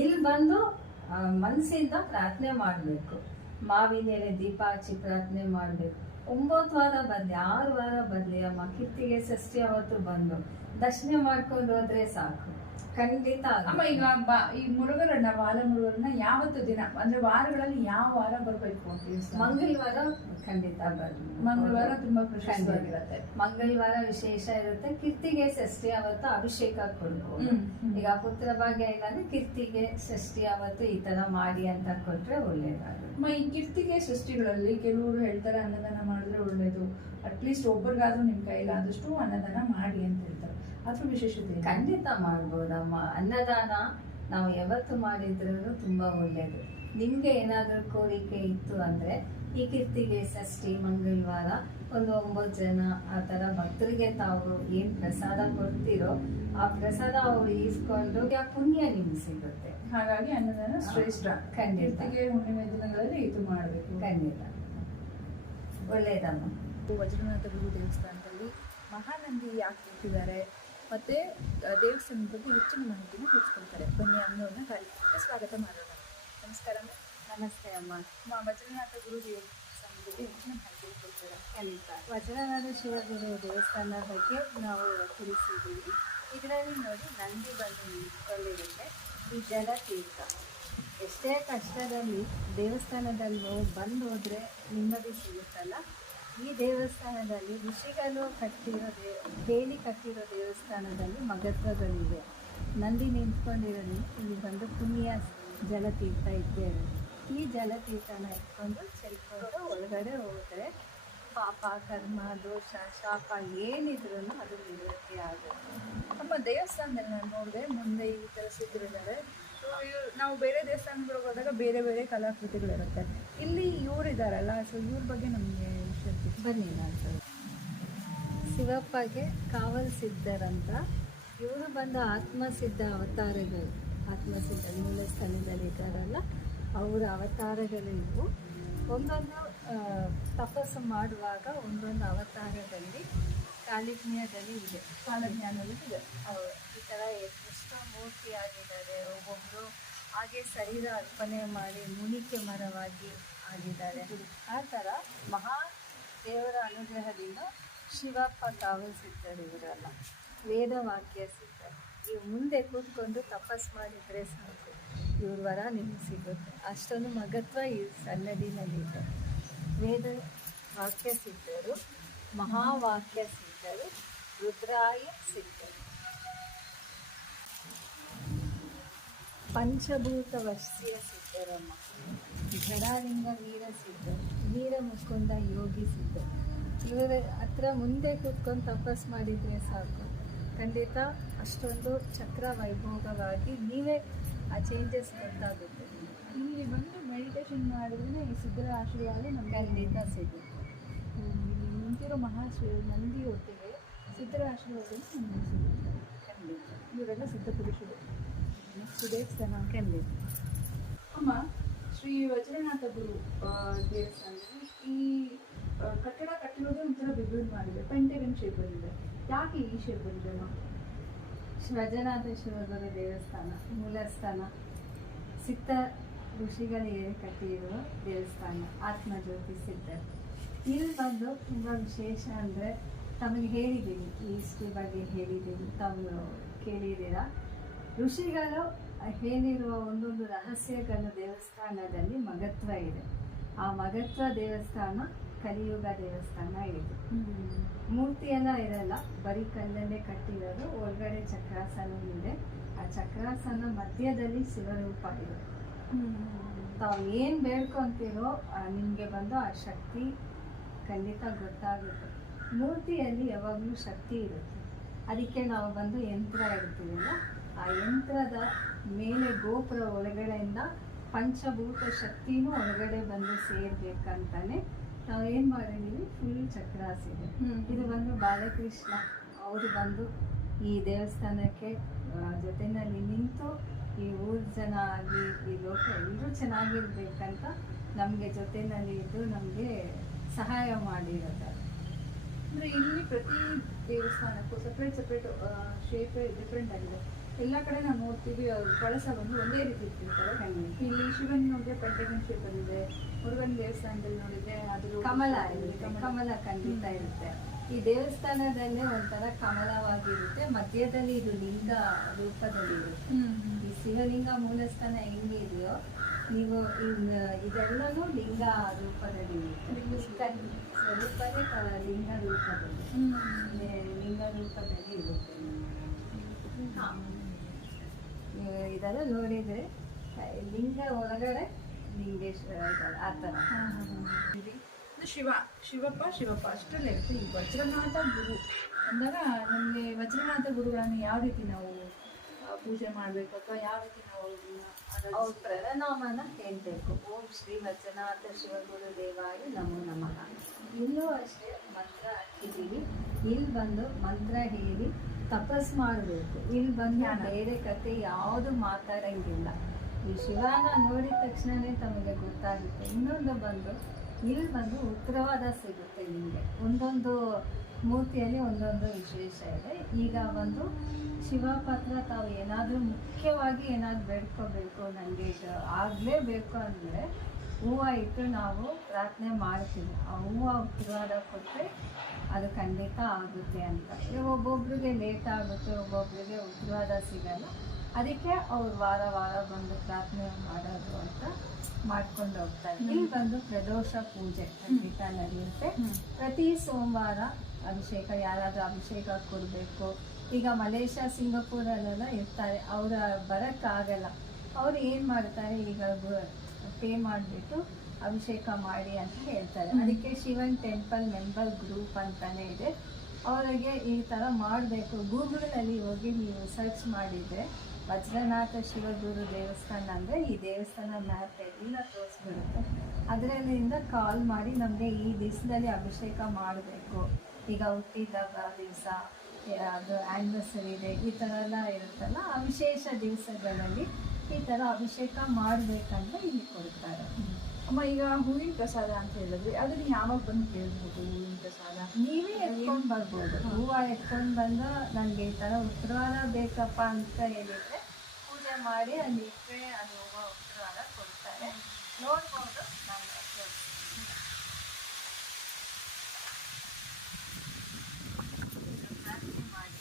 ಇಲ್ಲಿ ಬಂದು ಮನಸ್ಸಿಂದ ಪ್ರಾರ್ಥನೆ ಮಾಡ್ಬೇಕು. ಮಾವಿನ ಎಲೆ ದೀಪ ಹಚ್ಚಿ ಪ್ರಾರ್ಥನೆ ಮಾಡ್ಬೇಕು. 9 ವಾರ ಬರ್ಲಿ, 6 ವಾರ ಬರ್ಲಿ ಅಮ್ಮ, ಕಿತ್ತಿಗೆ ಷಷ್ಠಿ ಅವತ್ತು ಬಂದು ದರ್ಶನ ಮಾಡ್ಕೊಂಡು ಹೋದ್ರೆ ಸಾಕು. ಖಂಡಿತ ಅಮ್ಮ ಈಗ ಈ ಮುರುಘರನ್ನ ಬಾಲಮುರುಘರನ್ನ ಯಾವತ್ತು ದಿನ ಅಂದ್ರೆ ವಾರಗಳಲ್ಲಿ ಯಾವ ವಾರ ಬರ್ಬೇಕು ಅಂತ ದೇವಸ್ಥಾನ? ಮಂಗಳವಾರ ಖಂಡಿತ ಬರ್ರಿ. ಮಂಗಳವಾರ ತುಂಬಾ ಪ್ರಶಸ್ತವಾಗಿರುತ್ತೆ. ಮಂಗಳವಾರ ವಿಶೇಷ ಇರುತ್ತೆ. ಕಿರ್ತಿಗೆ ಷಷ್ಠಿ ಅವತ್ತು ಅಭಿಷೇಕ ಕೊಡ್ಬೋದು. ಈಗ ಪುತ್ರ ಭಾಗ್ಯ ಇಲ್ಲ ಅಂದ್ರೆ ಕಿರ್ತಿಗೆ ಷಷ್ಠಿ ಅವತ್ತು ಈ ತರ ಮಾಡಿ ಅಂತ ಕೊಟ್ರೆ ಒಳ್ಳೇದಾಗುತ್ತೆ. ಈ ಕಿರ್ತಿಗೆ ಷಷ್ಠಿಗಳಲ್ಲಿ ಕೆಲವರು ಹೇಳ್ತಾರೆ ಅನ್ನದಾನ ಮಾಡಿದ್ರೆ ಒಳ್ಳೇದು, ಅಟ್ಲೀಸ್ಟ್ ಒಬ್ಬರಿಗಾದ್ರೂ ನಿಮ್ ಕೈಲಾದಷ್ಟು ಅನ್ನದಾನ ಮಾಡಿ ಅಂತ ಹೇಳ್ತಾರೆ. ಅದ್ರ ವಿಶೇಷತೆ ಖಂಡಿತ ಮಾಡ್ಬೋದಮ್ಮ. ಅನ್ನದಾನ ನಾವು ಯಾವತ್ತು ಮಾಡಿದ್ರು ತುಂಬಾ ಒಳ್ಳೇದು. ನಿಮ್ಗೆ ಏನಾದ್ರೂ ಕೋರಿಕೆ ಇತ್ತು ಅಂದ್ರೆ ಈ ಕಿರ್ತಿಗೆ ಷಷ್ಠಿ ಮಂಗಳವಾರ ಒಂದು 9 ಜನ ಆ ತರ ಭಕ್ತರಿಗೆ ತಾವು ಏನ್ ಪ್ರಸಾದ ಕೊಡ್ತೀರೋ ಆ ಪ್ರಸಾದ ಅವ್ರು ಈಸ್ಕೊಂಡು ಆ ಪುಣ್ಯ ನಿಮ್ಗೆ ಸಿಗುತ್ತೆ. ಹಾಗಾಗಿ ಅನ್ನದಾನ ಶ್ರೇಷ್ಠ. ಖಂಡಿತ ಹುಣ್ಣಿಮೆ ದಿನಗಳಲ್ಲಿ ಇದು ಮಾಡಬೇಕು. ಖಂಡಿತ ಒಳ್ಳೇದಮ್ಮ. ವಜ್ರನಾಥ ಗುರು ದೇವಸ್ಥಾನದಲ್ಲಿ ಮಹಾನಂದಿ ಯಾಕೆ ಇಟ್ಟಿದ್ದಾರೆ ಮತ್ತೆ ದೇವಸ್ಥಾನದ ಬಗ್ಗೆ ಹೆಚ್ಚಿನ ಮಾಹಿತಿನ ತಿಳಿಸ್ಕೊಡ್ತಾರೆ. ಬನ್ನಿ ಅಮ್ಮನವ್ರನ್ನ ಕಾರ್ಯಕ್ರಮಕ್ಕೆ ಸ್ವಾಗತ ಮಾಡೋಣ. ನಮಸ್ಕಾರ. ನಮಸ್ತೆ ಅಮ್ಮ. ವಜ್ರನಾಥ ಗುರು ದೇವಸ್ಥಾನದ ಬಗ್ಗೆ ಹೆಚ್ಚಿನ ಮಾಹಿತಿ ಕೊಡ್ತಾರೆ. ಖಂಡಿತ ವಜ್ರನಾಥ ಶಿವಗುರು ದೇವಸ್ಥಾನ ಬಗ್ಗೆ ನಾವು ತಿಳಿಸಿದ್ದೀವಿ. ಇದರಲ್ಲಿ ನೋಡಿ ನಂದಿ ಬಂದು ನಿಂತ್ಕೊಂಡಿರುತ್ತೆ. ಈ ಜಲತೀರ್ಥ ಎಷ್ಟೇ ಕಷ್ಟದಲ್ಲಿ ದೇವಸ್ಥಾನದಲ್ಲಿ ಬಂದು ಹೋದರೆ ನೆಮ್ಮದಿ ಸಿಗುತ್ತಲ್ಲ, ಈ ದೇವಸ್ಥಾನದಲ್ಲಿ ಋಷಿಗಳು ಕಟ್ಟಿರೋ ದೇವಸ್ಥಾನದಲ್ಲಿ ಮಹತ್ವಗಳಿವೆ. ನಂದಿ ನಿಂತ್ಕೊಂಡಿರೋದು ಇಲ್ಲಿ ಬಂದು ಪುಣ್ಯ ಜಲತೀರ್ಥ ಇದ್ದೇವೆ. ಈ ಜಲತೀರ್ಥನ ಇಟ್ಕೊಂಡು ಚೆಲ್ಕೊಂಡು ಒಳಗಡೆ ಹೋದರೆ ಪಾಪ ಕರ್ಮ ದೋಷ ಶಾಪ ಏನಿದ್ರು ಅದು ನಿವೃತ್ತಿ ಆಗುತ್ತೆ. ನಮ್ಮ ದೇವಸ್ಥಾನದಲ್ಲಿ ನಾನು ನೋಡಿದೆ ಮುಂದೆ ಈ ಥರ ಸಿದ್ಧರಿದ್ದಾರೆ. ನಾವು ಬೇರೆ ದೇವಸ್ಥಾನಗಳಿಗೆ ಹೋದಾಗ ಬೇರೆ ಬೇರೆ ಕಲಾಕೃತಿಗಳಿರುತ್ತೆ. ಇಲ್ಲಿ ಇವರಿದ್ದಾರಲ್ಲ, ಸೊ ಇವ್ರ ಬಗ್ಗೆ ನಮಗೆ ಬನ್ನಿ ನಾನು ಶಿವಪ್ಪಗೆ ಕಾವಲ್ ಸಿದ್ಧರಂತ. ಇವರು ಬಂದ ಆತ್ಮಸಿದ್ಧ ಅವತಾರಗಳು. ಆತ್ಮಸಿದ್ಧ ಮೂಲ ಸ್ಥಳದಲ್ಲಿ ಇದ್ದಾರಲ್ಲ ಅವರ ಅವತಾರಗಳು ಇವು. ಒಂದೊಂದು ತಪಸ್ಸು ಮಾಡುವಾಗ ಒಂದೊಂದು ಅವತಾರದಲ್ಲಿ ಕಾಲಜ್ಞಾನದಲ್ಲಿ ಇದೆ. ಕಾಲಜ್ಞಾನದಲ್ಲಿ ಇದೆ. ಈ ಥರ ಎಷ್ಟೋ ಮೂರ್ತಿ ಆಗಿದ್ದಾರೆ. ಒಬ್ಬೊಬ್ಬರು ಹಾಗೆ ಶರೀರ ಅರ್ಪಣೆ ಮಾಡಿ ಮುನಿಕೆ ಮರವಾಗಿ ಆಗಿದ್ದಾರೆ. ಆ ಥರ ಮಹಾ ದೇವರ ಅನುಗ್ರಹದಿಂದ ಶಿವಪ್ಪ ಕಾವಲ್ ಸಿದ್ಧರು ಇವರಲ್ಲ, ವೇದವಾಕ್ಯ ಸಿದ್ಧರು. ಇವು ಮುಂದೆ ಕೂತ್ಕೊಂಡು ತಪಸ್ ಮಾಡಿದರೆ ಸಾಕು, ಇವ್ರ ವರ ನಿಮಗೆ ಸಿಗುತ್ತೆ. ಅಷ್ಟೊಂದು ಮಹತ್ವ ಈ ಸನ್ನದಿನಲ್ಲಿದೆ. ವೇದ ವಾಕ್ಯ ಸಿದ್ಧರು, ಮಹಾವಾಕ್ಯ ಸಿದ್ಧರು, ರುದ್ರಾಯ ಸಿದ್ಧರು, ಪಂಚಭೂತ ವಶ್ಯ ಸಿದ್ಧರಮ್ಮ, ಜಡಾಲಿಂಗ ವೀರ ಸಿದ್ಧರು, ವೀರ ಮುಕುಂದ ಯೋಗಿ ಸಿದ್ಧರು. ಇವರ ಹತ್ರ ಮುಂದೆ ಕೂತ್ಕೊಂಡು ತಪಸ್ ಮಾಡಿದರೆ ಸಾಕು, ಖಂಡಿತ ಅಷ್ಟೊಂದು ಚಕ್ರ ವೈಭೋಗವಾಗಿ ನೀವೇ ಆ ಚೇಂಜಸ್ ಗೊತ್ತಾಗುತ್ತೆ. ಇಲ್ಲಿ ಬಂದು ಮೆಡಿಟೇಷನ್ ಮಾಡಿದ್ರೆ ಈ ಸಿದ್ಧರ ಆಶೀರ್ವಾದ ನಮಗೆ ಖಂಡಿತ ಸಿಗುತ್ತೆ. ಇಲ್ಲಿ ನಿಂತಿರೋ ನಂದಿ ಒಟ್ಟಿಗೆ ಸಿದ್ಧರ ಆಶೀರ್ವಾದ ನಮಗೆ ಸಿಗುತ್ತೆ. ಖಂಡಿತ ಇವರೆಲ್ಲ ಸಿದ್ಧ ಪುರುಷರು. ನೆಕ್ಸ್ಟ್ ದೇವಸ್ಥಾನ ಖಂಡಿತ ಅಮ್ಮ, ಶ್ರೀ ವಜ್ರನಾಥ ಗುರು ದೇವಸ್ಥಾನದಲ್ಲಿ ಈ ಕಟ್ಟಡ ಕಟ್ಟಿರೋದೇ ಒಂಥರ ವಿಭಿನ್ನವಾಗಿದೆ, ಪೆಂಟಗನ್ ಶೇಪಲ್ಲಿದೆ. ಯಾಕೆ ಈ ಶೇಪಲ್ಲಿದೆ ಅಮ್ಮ? ವಜ್ರನಾಥ ಶಿವಗುರು ದೇವಸ್ಥಾನ ಮೂಲಸ್ಥಾನ ಸಿದ್ಧ ಋಷಿಗಳಿಗೆ ಕಟ್ಟಿರುವ ದೇವಸ್ಥಾನ. ಆತ್ಮಜ್ಯೋತಿ ಸಿದ್ಧರು ಇಲ್ಲಿ ಬಂದು ತುಂಬ ವಿಶೇಷ ಅಂದರೆ ತಮಗೆ ಹೇಳಿದ್ದೀನಿ, ಈ ಹಿಸ್ಟ್ರಿ ಬಗ್ಗೆ ಹೇಳಿದ್ದೀನಿ, ತಾವು ಕೇಳಿದ್ದೀರ. ಋಷಿಗಳು ಹೇಳಿರುವ ಒಂದೊಂದು ರಹಸ್ಯಗಳ ದೇವಸ್ಥಾನದಲ್ಲಿ ಮಹತ್ವ ಇದೆ. ಆ ಮಹತ್ವ ದೇವಸ್ಥಾನ ಕಲಿಯುಗ ದೇವಸ್ಥಾನ ಇದೆ. ಮೂರ್ತಿ ಎಲ್ಲ ಇರಲ್ಲ, ಬರೀ ಕಲ್ಲಲ್ಲೇ ಕಟ್ಟಿರೋದು. ಒಳಗಡೆ ಚಕ್ರಾಸನ ಇದೆ. ಆ ಚಕ್ರಾಸನ ಮಧ್ಯದಲ್ಲಿ ಶಿವರೂಪ ಇದೆ. ತಾವು ಏನು ಬೇಡ್ಕೊಂತೀರೋ ನಿಮಗೆ ಬಂದು ಆ ಶಕ್ತಿ ಖಂಡಿತ ಗೊತ್ತಾಗುತ್ತೆ. ಮೂರ್ತಿಯಲ್ಲಿ ಯಾವಾಗಲೂ ಶಕ್ತಿ ಇರುತ್ತೆ. ಅದಕ್ಕೆ ನಾವು ಬಂದು ಯಂತ್ರ ಇಡ್ತೀವಲ್ಲ, ಆ ಯಂತ್ರದ ಮೇಲೆ ಗೋಪುರ ಒಳಗಡೆಯಿಂದ ಪಂಚಭೂತ ಶಕ್ತಿನೂ ಒಳಗಡೆ ಬಂದು ಸೇರ್ಬೇಕಂತಾನೆ ನಾವು ಏನು ಮಾಡಿದ್ದೀವಿ, ಫುಲ್ ಚಕ್ರಾಸ್ ಇದೆ. ಇದು ಬಂದು ಬಾಲಕೃಷ್ಣ ಅವರು ಬಂದು ಈ ದೇವಸ್ಥಾನಕ್ಕೆ ಜೊತೆಯಲ್ಲಿ ನಿಂತು ಈ ಊರ ಜನ ಆಗಲಿ ಈ ಲೋಕ ಎಲ್ಲರೂ ಚೆನ್ನಾಗಿರ್ಬೇಕಂತ ನಮಗೆ ಜೊತೆಯಲ್ಲಿ ಇದ್ದು ನಮಗೆ ಸಹಾಯ ಮಾಡಿರೋದು. ಅಂದರೆ ಇಲ್ಲಿ ಪ್ರತಿ ದೇವಸ್ಥಾನಕ್ಕೂ ಸಪ್ರೇಟ್ ಶೇಪ್ ಡಿಫ್ರೆಂಟ್ ಆಗಿದೆ. ಎಲ್ಲ ಕಡೆ ನಾವು ನೋಡ್ತೀವಿ ಕಳಸ ಬಂದು ಒಂದೇ ರೀತಿ ಇಟ್ಟಿರ್ತಾರೆ. ಇಲ್ಲಿ ಶಿವನ್ ನೋಡಿದ್ರೆ ಪೆಂಟಗನ್ ಶೇಪಲ್ಲಿದೆ. ಮುರುಗನ್ ದೇವಸ್ಥಾನದಲ್ಲಿ ನೋಡಿದ್ರೆ ಅದು ಕಮಲ ಖಂಡಿತ ಇರುತ್ತೆ. ಈ ದೇವಸ್ಥಾನದಲ್ಲೇ ಒಂಥರ ಕಮಲವಾಗಿರುತ್ತೆ, ಮಧ್ಯದಲ್ಲಿ ಇದು ಲಿಂಗ ರೂಪದಲ್ಲಿ ಇರುತ್ತೆ. ಈ ಶಿವಲಿಂಗ ಮೂಲಸ್ಥಾನ ಹೆಂಗಿದೆಯೋ ನೀವು ಇದೆಲ್ಲನೂ ಲಿಂಗ ರೂಪದಲ್ಲಿ ಇರುತ್ತೆ. ಸ್ವರೂಪನೇ ಲಿಂಗ ರೂಪದಲ್ಲಿ ಲಿಂಗ ರೂಪದಲ್ಲಿ ಇರುತ್ತೆ. ನೀವು ಇದೆಲ್ಲ ನೋಡಿದರೆ ಲಿಂಗ ಒಳಗಡೆ ಲಿಂಗೇಶ್ವರ ಇದ್ದಾರೆ ಆ ಥರ. ಇದು ಶಿವಪ್ಪ ಅಷ್ಟರಲ್ಲೇ ಇರುತ್ತೆ. ಈ ವಜ್ರನಾಥ ಗುರು ಅಂದಾಗ ನಮಗೆ ವಜ್ರನಾಥ ಗುರುಗಳನ್ನು ಯಾವ ರೀತಿ ನಾವು ಪೂಜೆ ಮಾಡಬೇಕು ಅಥವಾ ಯಾವ ರೀತಿ ನಾವು ಅವ್ರ ಪ್ರಣಾಮನ ಹೇಳ್ಬೇಕು. ಓಂ ಶ್ರೀ ವಜ್ರನಾಥ ಶಿವಗುರು ದೇವಾಯ ನಮೋ ನಮಃ. ಇಲ್ಲೂ ಅಷ್ಟೇ ಮಂತ್ರ ಹಾಕಿದ್ದೀವಿ. ಇಲ್ಲಿ ಬಂದು ಮಂತ್ರ ಹೇಳಿ ತಪಸ್ ಮಾಡಬೇಕು. ಇಲ್ಲಿ ಬಂದು ಬೇರೆ ಕತೆ ಯಾವುದು ಮಾತಾಡಂಗಿಲ್ಲ. ಈ ಶಿವನ ನೋಡಿದ ತಕ್ಷಣವೇ ತಮಗೆ ಗೊತ್ತಾಗುತ್ತೆ. ಇನ್ನೊಂದು ಬಂದು ಇಲ್ಲಿ ಬಂದು ಉತ್ತರವಾದ ಸಿಗುತ್ತೆ ನಿಮಗೆ. ಒಂದೊಂದು ಮೂರ್ತಿಯಲ್ಲಿ ಒಂದೊಂದು ವಿಶೇಷ ಇದೆ. ಈಗ ಒಂದು ಶಿವ ಪತ್ರ ತಾವು ಏನಾದರೂ ಮುಖ್ಯವಾಗಿ ಏನಾದರೂ ಬೇಡ್ಕೋಬೇಕು, ನನಗೆ ಇದು ಆಗಲೇಬೇಕು ಅಂದರೆ ಹೂವು ಇಟ್ಟು ನಾವು ಪ್ರಾರ್ಥನೆ ಮಾಡ್ತೀವಿ. ಆ ಹೂವು ಉತ್ತರವಾದ ಕೊಟ್ಟರೆ ಅದು ಖಂಡಿತ ಆಗುತ್ತೆ ಅಂತ. ಒಬ್ಬೊಬ್ರಿಗೆ ಲೇಟ್ ಆಗುತ್ತೆ, ಒಬ್ಬೊಬ್ರಿಗೆ ಉತ್ತರವಾದ ಸಿಗಲ್ಲ. ಅದಕ್ಕೆ ಅವ್ರು ವಾರ ಬಂದು ಪ್ರಾರ್ಥನೆ ಮಾಡೋದು ಅಂತ ಮಾಡ್ಕೊಂಡು ಹೋಗ್ತಾರೆ. ಇಲ್ಲಿ ಬಂದು ಪ್ರದೋಷ ಪೂಜೆ ಖಂಡಿತ ನಡೆಯುತ್ತೆ. ಪ್ರತಿ ಸೋಮವಾರ ಅಭಿಷೇಕ, ಯಾರಾದರೂ ಅಭಿಷೇಕ ಕೊಡಬೇಕು. ಈಗ ಮಲೇಷ್ಯಾ ಸಿಂಗಾಪುರಲ್ಲೆಲ್ಲ ಇರ್ತಾರೆ, ಅವ್ರ ಬರೋಕ್ಕಾಗಲ್ಲ. ಅವ್ರು ಏನು ಮಾಡ್ತಾರೆ, ಈಗ ಪೇ ಮಾಡಿಬಿಟ್ಟು ಅಭಿಷೇಕ ಮಾಡಿ ಅಂತ ಹೇಳ್ತಾರೆ. ಅದಕ್ಕೆ ಶಿವನ್ ಟೆಂಪಲ್ ಮೆಂಬರ್ ಗ್ರೂಪ್ ಅಂತಲೇ ಇದೆ. ಅವರಿಗೆ ಈ ಥರ ಮಾಡಬೇಕು. ಗೂಗಲಲ್ಲಿ ಹೋಗಿ ನೀವು ಸರ್ಚ್ ಮಾಡಿದರೆ ವಜ್ರನಾಥ ಶಿವಗುರು ದೇವಸ್ಥಾನ ಅಂದರೆ ಈ ದೇವಸ್ಥಾನ ಮ್ಯಾಪ್ ಎಲ್ಲ ತೋರಿಸ್ಬಿಡುತ್ತೆ. ಅದರಲ್ಲಿಂದ ಕಾಲ್ ಮಾಡಿ ನಮಗೆ ಈ ದಿವಸದಲ್ಲಿ ಅಭಿಷೇಕ ಮಾಡಬೇಕು, ಈಗ ಹುಟ್ಟಿದ ದಿವಸ, ಅದು ಆ್ಯನಿವರ್ಸರಿ ಇದೆ, ಈ ಥರ ಎಲ್ಲ ಇರುತ್ತಲ್ಲ, ಆ ವಿಶೇಷ ದಿವಸಗಳಲ್ಲಿ ಈ ಥರ ಅಭಿಷೇಕ ಮಾಡಬೇಕಂತ ಇಲ್ಲಿ ಕೊಡ್ತಾರೆ. ಅಮ್ಮ, ಈಗ ಹೂವಿನ ಪ್ರಸಾದ ಅಂತ ಹೇಳಿದ್ವಿ, ಅದನ್ನ ಯಾವಾಗ ಬಂದು ಕೇಳ್ಬೋದು? ಹೂವಿನ ಪ್ರಸಾದ ನೀವೇ ಎತ್ಕೊಂಡು ಬರ್ಬೋದು. ಹೂವು ಎತ್ಕೊಂಡು ಬಂದು ನನಗೆ ಈ ಥರ ಉತ್ತರವಾದ ಬೇಕಪ್ಪ ಅಂತ ಹೇಳಿದರೆ ಪೂಜೆ ಮಾಡಿ ಅಲ್ಲಿ ಇಟ್ಟರೆ ಅದು ಹೂವು ಉತ್ತರವಾದ ಕೊಡ್ತಾರೆ. ನೋಡ್ಬೋದು. ನಾನು ಪ್ರಾರ್ಥನೆ ಮಾಡಿ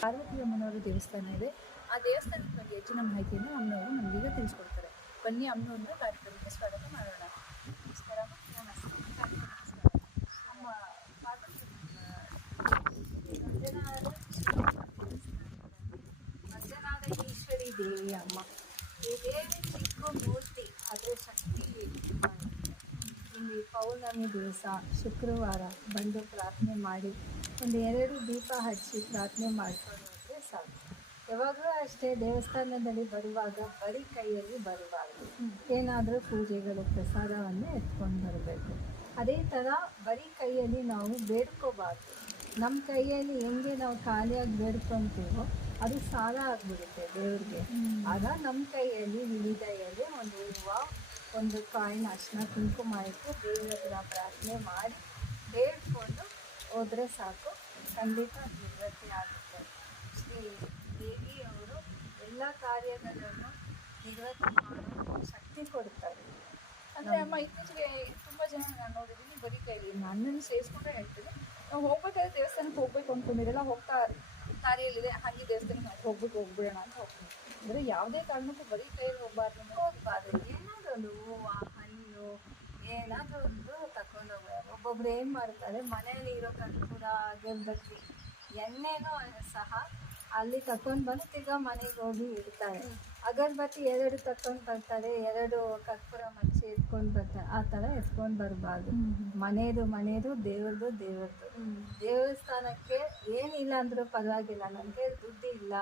ಪಾರ್ವತಿ ಅಮ್ಮನವರ ದೇವಸ್ಥಾನ ಇದೆ. ಆ ದೇವಸ್ಥಾನದ ಬಗ್ಗೆ ಹೆಚ್ಚಿನ ಮಾಹಿತಿಯನ್ನು ಅಮ್ಮನವರು ನಮಗೀಗ ತಿಳಿಸ್ಕೊಡ್ತಾರೆ. ಬನ್ನಿ ಅಮ್ಮನವ್ರನ್ನ ಕಾರ್ಯಕ್ರಮಕ್ಕೆ ಸ್ವಾಗತ ಮಾಡೋಣ. ನಮಸ್ಕಾರ. ಅಮ್ಮ ಪಾರ್ವತಿ ವಜ್ರನಾಥ ಈಶ್ವರಿ ದೇವಿ ಅಮ್ಮ. ಈ ದೇವಿ ಚಿಕ್ಕ ಮೂರ್ತಿ, ಆದರೆ ಶಕ್ತಿ. ಇಲ್ಲಿ ಪೌರ್ಣಮಿ ದಿವಸ ಶುಕ್ರವಾರ ಬಂದು ಪ್ರಾರ್ಥನೆ ಮಾಡಿ ಒಂದು 2 ದೀಪ ಹಚ್ಚಿ ಪ್ರಾರ್ಥನೆ ಮಾಡ್ಕೊಂಡು ಹೋದರೆ ಸಾಕು. ಯಾವಾಗಲೂ ಅಷ್ಟೇ ದೇವಸ್ಥಾನದಲ್ಲಿ ಬರುವಾಗ ಬರೀ ಕೈಯಲ್ಲಿ ಬರಬಾರ್ದು. ಏನಾದರೂ ಪೂಜೆಗಳು ಪ್ರಸಾದವನ್ನೇ ಎತ್ಕೊಂಡು ಬರಬೇಕು. ಅದೇ ಥರ ಬರೀ ಕೈಯಲ್ಲಿ ನಾವು ಬೇಡ್ಕೋಬಾರ್ದು. ನಮ್ಮ ಕೈಯಲ್ಲಿ ಹೆಂಗೆ ನಾವು ಖಾಲಿಯಾಗಿ ಬೇಡ್ಕೊತೀವೋ ಅದು ಸಾಲ ಆಗಿಬಿಡುತ್ತೆ ದೇವ್ರಿಗೆ. ಆಗ ನಮ್ಮ ಕೈಯಲ್ಲಿ ವಿವಿಧ ಎಲೆ, ಒಂದು ಹೂವು, ಒಂದು ಕಾಯಿನ್, ಅರ್ಶಿನ, ಕುಂಕುಮ ಇಟ್ಟು ದೇವ್ರ ಹತ್ರ ಪ್ರಾರ್ಥನೆ ಮಾಡಿ ಬೇಡ್ಕೊಂಡು ಹೋದರೆ ಸಾಕು, ಖಂಡಿತ ನಿವೃತ್ತಿ ಆಗುತ್ತೆ. ಶ್ರೀ ದೇವಿಯವರು ಎಲ್ಲ ಕಾರ್ಯಗಳನ್ನು ನಿರ್ವಹಣೆ ಮಾಡೋ ಶಕ್ತಿ ಕೊಡ್ತಾರೆ. ಅಂದರೆ ಅಮ್ಮ, ಇತ್ತೀಚೆಗೆ ತುಂಬ ಜನ ನಾನು ನೋಡಿದ್ದೀನಿ ಬರೀ ಕೈಲಿ, ನನ್ನನ್ನು ಸೇರಿಸ್ಕೊಂಡ್ರೆ ಹೇಳ್ತೀನಿ, ನಾವು ಹೋಗ್ಬೇಕಾದ್ರೆ ದೇವಸ್ಥಾನಕ್ಕೆ ಹೋಗ್ಬೇಕು ಅಂದ್ಕೊಂಡಿರಲ್ಲ, ಹೋಗ್ತಾ ದಾರಿಯಲ್ಲಿದೆ ಹಾಗೆ ದೇವಸ್ಥಾನಕ್ಕೆ ಹೋಗ್ಬಿಡೋಣ ಅಂತ ಹೋಗ್ತೀನಿ. ಅಂದರೆ ಯಾವುದೇ ಕಾರಣಕ್ಕೂ ಬರೀ ಕೈಯಲ್ಲಿ ಹೋಗ್ಬಾರ್ದು. ಏನಾದರೂ ಹೂವು, ಹಣ್ಣು, ಏನಾದರೂ ಒಂದು ತಗೊಂಡು ಹೋಗ್ಬೇಕು. ಒಬ್ಬೊಬ್ರು ಏನು ಮಾಡ್ತಾರೆ, ಮನೆಯಲ್ಲಿ ಇರೋ ಕರ್ಪೂರ, ಅಗರಬತ್ತಿ, ಎಣ್ಣೆನೂ ಸಹ ಅಲ್ಲಿ ತಕೊಂಡು ಬಂದು ತಿರ್ಗಾ ಮನೆಗೆ ಹೋಗಿ ಇಡ್ತಾರೆ. ಅಗರಬತ್ತಿ 2 ತಕೊಂಡು ಬರ್ತಾರೆ, 2 ಕರ್ಪೂರ ಮಚ್ಚಿ ಎತ್ಕೊಂಡು ಬರ್ತಾರೆ. ಆ ಥರ ಎತ್ಕೊಂಡು ಬರಬಾರ್ದು. ಮನೇದು ದೇವ್ರದ್ದು. ದೇವಸ್ಥಾನಕ್ಕೆ ಏನಿಲ್ಲ ಅಂದರೂ ಪರವಾಗಿಲ್ಲ, ನನಗೆ ದುಡ್ಡು ಇಲ್ಲ,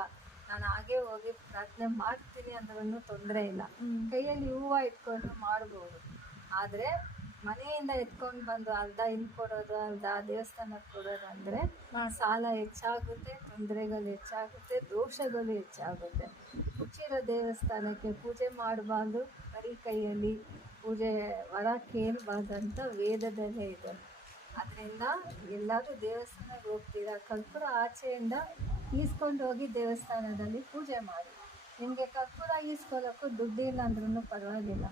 ನಾನು ಹಾಗೆ ಹೋಗಿ ಪ್ರಾರ್ಥನೆ ಮಾಡ್ತೀನಿ ಅಂದ್ರೂ ತೊಂದರೆ ಇಲ್ಲ. ಕೈಯಲ್ಲಿ ಹೂವು ಇಟ್ಕೊಂಡು ಮಾಡ್ಬೋದು. ಆದರೆ ಮನೆಯಿಂದ ಎತ್ಕೊಂಡು ಬಂದು ಅರ್ಧ ಇಲ್ಲಿ ಕೊಡೋದು, ಅರ್ಧ ದೇವಸ್ಥಾನಕ್ಕೆ ಕೊಡೋದು ಅಂದರೆ ಸಾಲ ಹೆಚ್ಚಾಗುತ್ತೆ, ತೊಂದರೆಗಳು ಹೆಚ್ಚಾಗುತ್ತೆ, ದೋಷಗಳು ಹೆಚ್ಚಾಗುತ್ತೆ. ಹುಚ್ಚಿರೋ ದೇವಸ್ಥಾನಕ್ಕೆ ಪೂಜೆ ಮಾಡಬಾರ್ದು, ಬರೀ ಕೈಯಲ್ಲಿ ಪೂಜೆ ವರ ಕೇಳಬಾರ್ದಂತ ವೇದದಲ್ಲೇ ಇದೆ. ಅದರಿಂದ ಎಲ್ಲರೂ ದೇವಸ್ಥಾನಕ್ಕೆ ಹೋಗ್ತೀರಾ, ಕರ್ಪೂರ ಆಚೆಯಿಂದ ಈಸ್ಕೊಂಡು ಹೋಗಿ ದೇವಸ್ಥಾನದಲ್ಲಿ ಪೂಜೆ ಮಾಡಿ. ನಿಮಗೆ ಕರ್ಪೂರ ಈಸ್ಕೊಳ್ಳೋಕ್ಕೂ ದುಡ್ಡಿಲ್ಲ ಅಂದ್ರೂ ಪರವಾಗಿಲ್ಲ,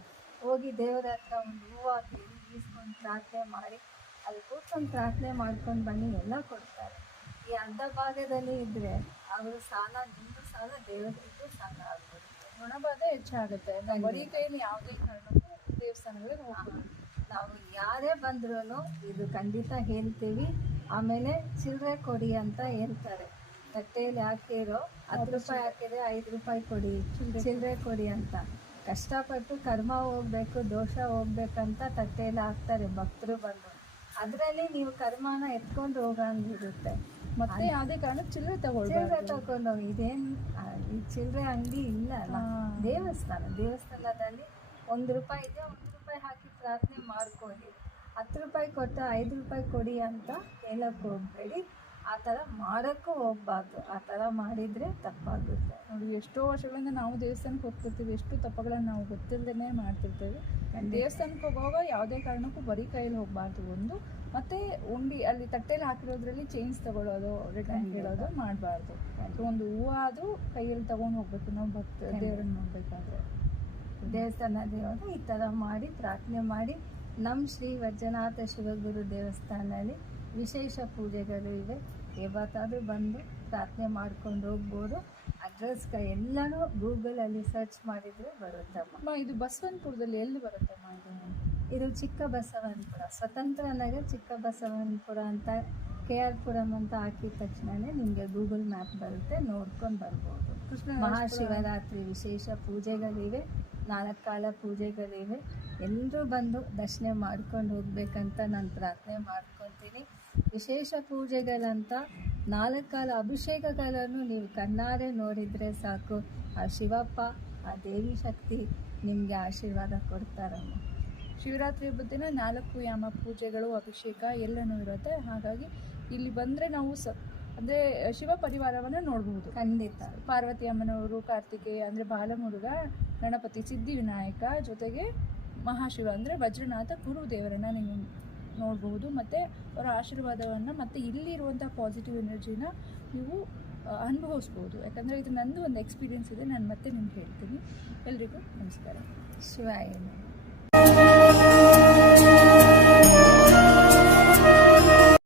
ಹೋಗಿ ದೇವರ ಹತ್ರ ಒಂದು ಹೂವು ಹಾಕಿ ಈಸ್ಕೊಂಡು ಪ್ರಾರ್ಥನೆ ಮಾಡಿ ಅಲ್ಲಿ ಕೂತ್ಕೊಂಡು ಪ್ರಾರ್ಥನೆ ಮಾಡ್ಕೊಂಡು ಬನ್ನಿ, ಎಲ್ಲ ಕೊಡ್ತಾರೆ. ಈ ಅರ್ಧ ಭಾಗದಲ್ಲಿ ಇದ್ದರೆ ಅವರು ಸಾಲ, ನಿಮ್ಮದು ಸಾಲ ದೇವರಿಗೂ ಸಾಲ ಆಗ್ಬಿಡುತ್ತೆ, ಗುಣಬಾಧೆ ಹೆಚ್ಚಾಗುತ್ತೆ. ಬರೀ ಕೈಯಲ್ಲಿ ಯಾವುದೇ ಕಾರಣಕ್ಕೂ ದೇವಸ್ಥಾನಗಳಿಗೆ ಹೋಗ್ಬೋದು. ನಾವು ಯಾರೇ ಬಂದ್ರೂ ಇದು ಖಂಡಿತ ಹೇಳ್ತೀವಿ. ಆಮೇಲೆ ಚಿಲ್ಲರೆ ಕೊಡಿ ಅಂತ ಹೇಳ್ತಾರೆ. ತಟ್ಟೆಯಲ್ಲಿ ಹಾಕಿರೋ 10 ರೂಪಾಯಿ ಹಾಕಿದ್ರೆ 5 ರೂಪಾಯಿ ಕೊಡಿ, ಚಿಲ್ಲರೆ ಕೊಡಿ ಅಂತ. ಕಷ್ಟಪಟ್ಟು ಕರ್ಮ ಹೋಗ್ಬೇಕು, ದೋಷ ಹೋಗ್ಬೇಕಂತ ತಟ್ಟೆಯಲ್ಲಿ ಹಾಕ್ತಾರೆ ಭಕ್ತರು ಬಂದು. ಅದರಲ್ಲಿ ನೀವು ಕರ್ಮನ ಎತ್ಕೊಂಡು ಹೋಗಂಗಿರುತ್ತೆ. ಮತ್ತೆ ಯಾವುದೇ ಕಾರಣಕ್ಕೆ ಚಿಲ್ಲರೆ ತಗೊಂಡು ಹೋಗಿ. ಇದೇನು ಈ ಚಿಲ್ಲರೆ ಅಂಗಡಿ ಇಲ್ಲ ಅಲ್ಲ, ದೇವಸ್ಥಾನದಲ್ಲಿ 1 ರೂಪಾಯಿ ಇದೆ, 1 ರೂಪಾಯಿ ಹಾಕಿ ಪ್ರಾರ್ಥನೆ ಮಾಡ್ಕೊಳ್ಳಿ. 10 ರೂಪಾಯಿ ಕೊಟ್ಟು 5 ರೂಪಾಯಿ ಕೊಡಿ ಅಂತ ಹೇಳಕ್ಕೆ ಹೋಗ್ಬೇಡಿ. ಆ ಥರ ಮಾಡೋಕ್ಕೂ ಹೋಗ್ಬಾರ್ದು. ಆ ಥರ ಮಾಡಿದರೆ ತಪ್ಪಾಗುತ್ತೆ. ನೋಡಿ, ಎಷ್ಟೋ ವರ್ಷಗಳಿಂದ ನಾವು ದೇವಸ್ಥಾನಕ್ಕೆ ಹೋಗ್ತಿರ್ತೀವಿ, ಎಷ್ಟು ತಪ್ಪುಗಳನ್ನು ನಾವು ಗೊತ್ತಿಲ್ಲದೇ ಮಾಡ್ತಿರ್ತೇವೆ. ದೇವಸ್ಥಾನಕ್ಕೆ ಹೋಗುವಾಗ ಯಾವುದೇ ಕಾರಣಕ್ಕೂ ಬರೀ ಕೈಯಲ್ಲಿ ಹೋಗಬಾರ್ದು. ಒಂದು ಮತ್ತು ಉಂಡಿ ಅಲ್ಲಿ ತಟ್ಟೆಯಲ್ಲಿ ಹಾಕಿರೋದ್ರಲ್ಲಿ ಚೇಂಜ್ ತೊಗೊಳ್ಳೋದು, ರಿಟರ್ನ್ ಕೇಳೋದು ಮಾಡಬಾರ್ದು. ಒಂದು ಹೂವು ಆದರೂ ಕೈಯಲ್ಲಿ ತೊಗೊಂಡು ಹೋಗ್ಬೇಕು ನಾವು ದೇವರನ್ನು ನೋಡಬೇಕಾದ್ರೆ. ದೇವಸ್ಥಾನದಲ್ಲಿ ಹೋದರೆ ಈ ಥರ ಮಾಡಿ ಪ್ರಾರ್ಥನೆ ಮಾಡಿ. ನಮ್ಮ ಶ್ರೀ ವಜ್ರನಾಥ ಶಿವಗುರು ದೇವಸ್ಥಾನದಲ್ಲಿ ವಿಶೇಷ ಪೂಜೆಗಳು ಇವೆ. ಯಾವತ್ತಾದರೂ ಬಂದು ಪ್ರಾರ್ಥನೆ ಮಾಡ್ಕೊಂಡು ಹೋಗ್ಬೋದು. ಅಡ್ರೆಸ್ ಎಲ್ಲನೂ ಗೂಗಲಲ್ಲಿ ಸರ್ಚ್ ಮಾಡಿದರೆ ಬರುತ್ತಮ್ಮ. ಇದು ಬಸವನಪುರದಲ್ಲಿ ಎಲ್ಲಿ ಬರುತ್ತಮ್ಮ? ಇದು ಚಿಕ್ಕ ಬಸವನಪುರ, ಸ್ವತಂತ್ರ ನಗರ ಚಿಕ್ಕ ಬಸವನಪುರ ಅಂತ KR ಪುರಂ ಅಂತ ಹಾಕಿದ ತಕ್ಷಣವೇ ನಿಮಗೆ ಗೂಗಲ್ ಮ್ಯಾಪ್ ಬರುತ್ತೆ, ನೋಡ್ಕೊಂಡು ಬರ್ಬೋದು. ಮಹಾಶಿವರಾತ್ರಿ ವಿಶೇಷ ಪೂಜೆಗಳಿವೆ, 4 ಕಾಲ ಪೂಜೆಗಳಿವೆ. ಎಲ್ಲರೂ ಬಂದು ದರ್ಶನ ಮಾಡ್ಕೊಂಡು ಹೋಗ್ಬೇಕಂತ ನಾನು ಪ್ರಾರ್ಥನೆ ಮಾಡ್ಕೊತೀನಿ. ವಿಶೇಷ ಪೂಜೆಗಳಂತ 4 ಕಾಲ ಅಭಿಷೇಕಗಳನ್ನು ನೀವು ಕಣ್ಣಾರೆ ನೋಡಿದರೆ ಸಾಕು, ಆ ಶಿವಪ್ಪ, ಆ ದೇವಿ ಶಕ್ತಿ ನಿಮಗೆ ಆಶೀರ್ವಾದ ಕೊಡ್ತಾರಮ್ಮ. ಶಿವರಾತ್ರಿ ಹಬ್ಬದ ದಿನ 4 ಯಾಮ ಪೂಜೆಗಳು, ಅಭಿಷೇಕ ಎಲ್ಲನೂ ಇರುತ್ತೆ. ಹಾಗಾಗಿ ಇಲ್ಲಿ ಬಂದರೆ ನಾವು ಅಂದರೆ ಶಿವ ಪರಿವಾರವನ್ನು ನೋಡಬಹುದು. ಖಂಡಿತ ಪಾರ್ವತಿ ಅಮ್ಮನವರು, ಕಾರ್ತಿಕೇಯ ಅಂದರೆ ಬಾಲಮುರುಗ, ಗಣಪತಿ, ಸಿದ್ಧಿವಿನಾಯಕ, ಜೊತೆಗೆ ಮಹಾಶಿವ ಅಂದರೆ ವಜ್ರನಾಥ ಗುರುದೇವರನ್ನು ನೀವು ನೋಡಬಹುದು. ಮತ್ತು ಅವರ ಆಶೀರ್ವಾದವನ್ನು ಮತ್ತು ಇಲ್ಲಿರುವಂಥ ಪಾಸಿಟಿವ್ ಎನರ್ಜಿನ ನೀವು ಅನುಭವಿಸ್ಬೋದು. ಯಾಕಂದರೆ ಇದು ನಂದು ಒಂದು ಎಕ್ಸ್ಪೀರಿಯೆನ್ಸ್ ಇದೆ, ನಾನು ಮತ್ತೆ ನಿಮ್ಗೆ ಹೇಳ್ತೀನಿ. ಎಲ್ರಿಗೂ ನಮಸ್ಕಾರ. ಶಿವಾಯ.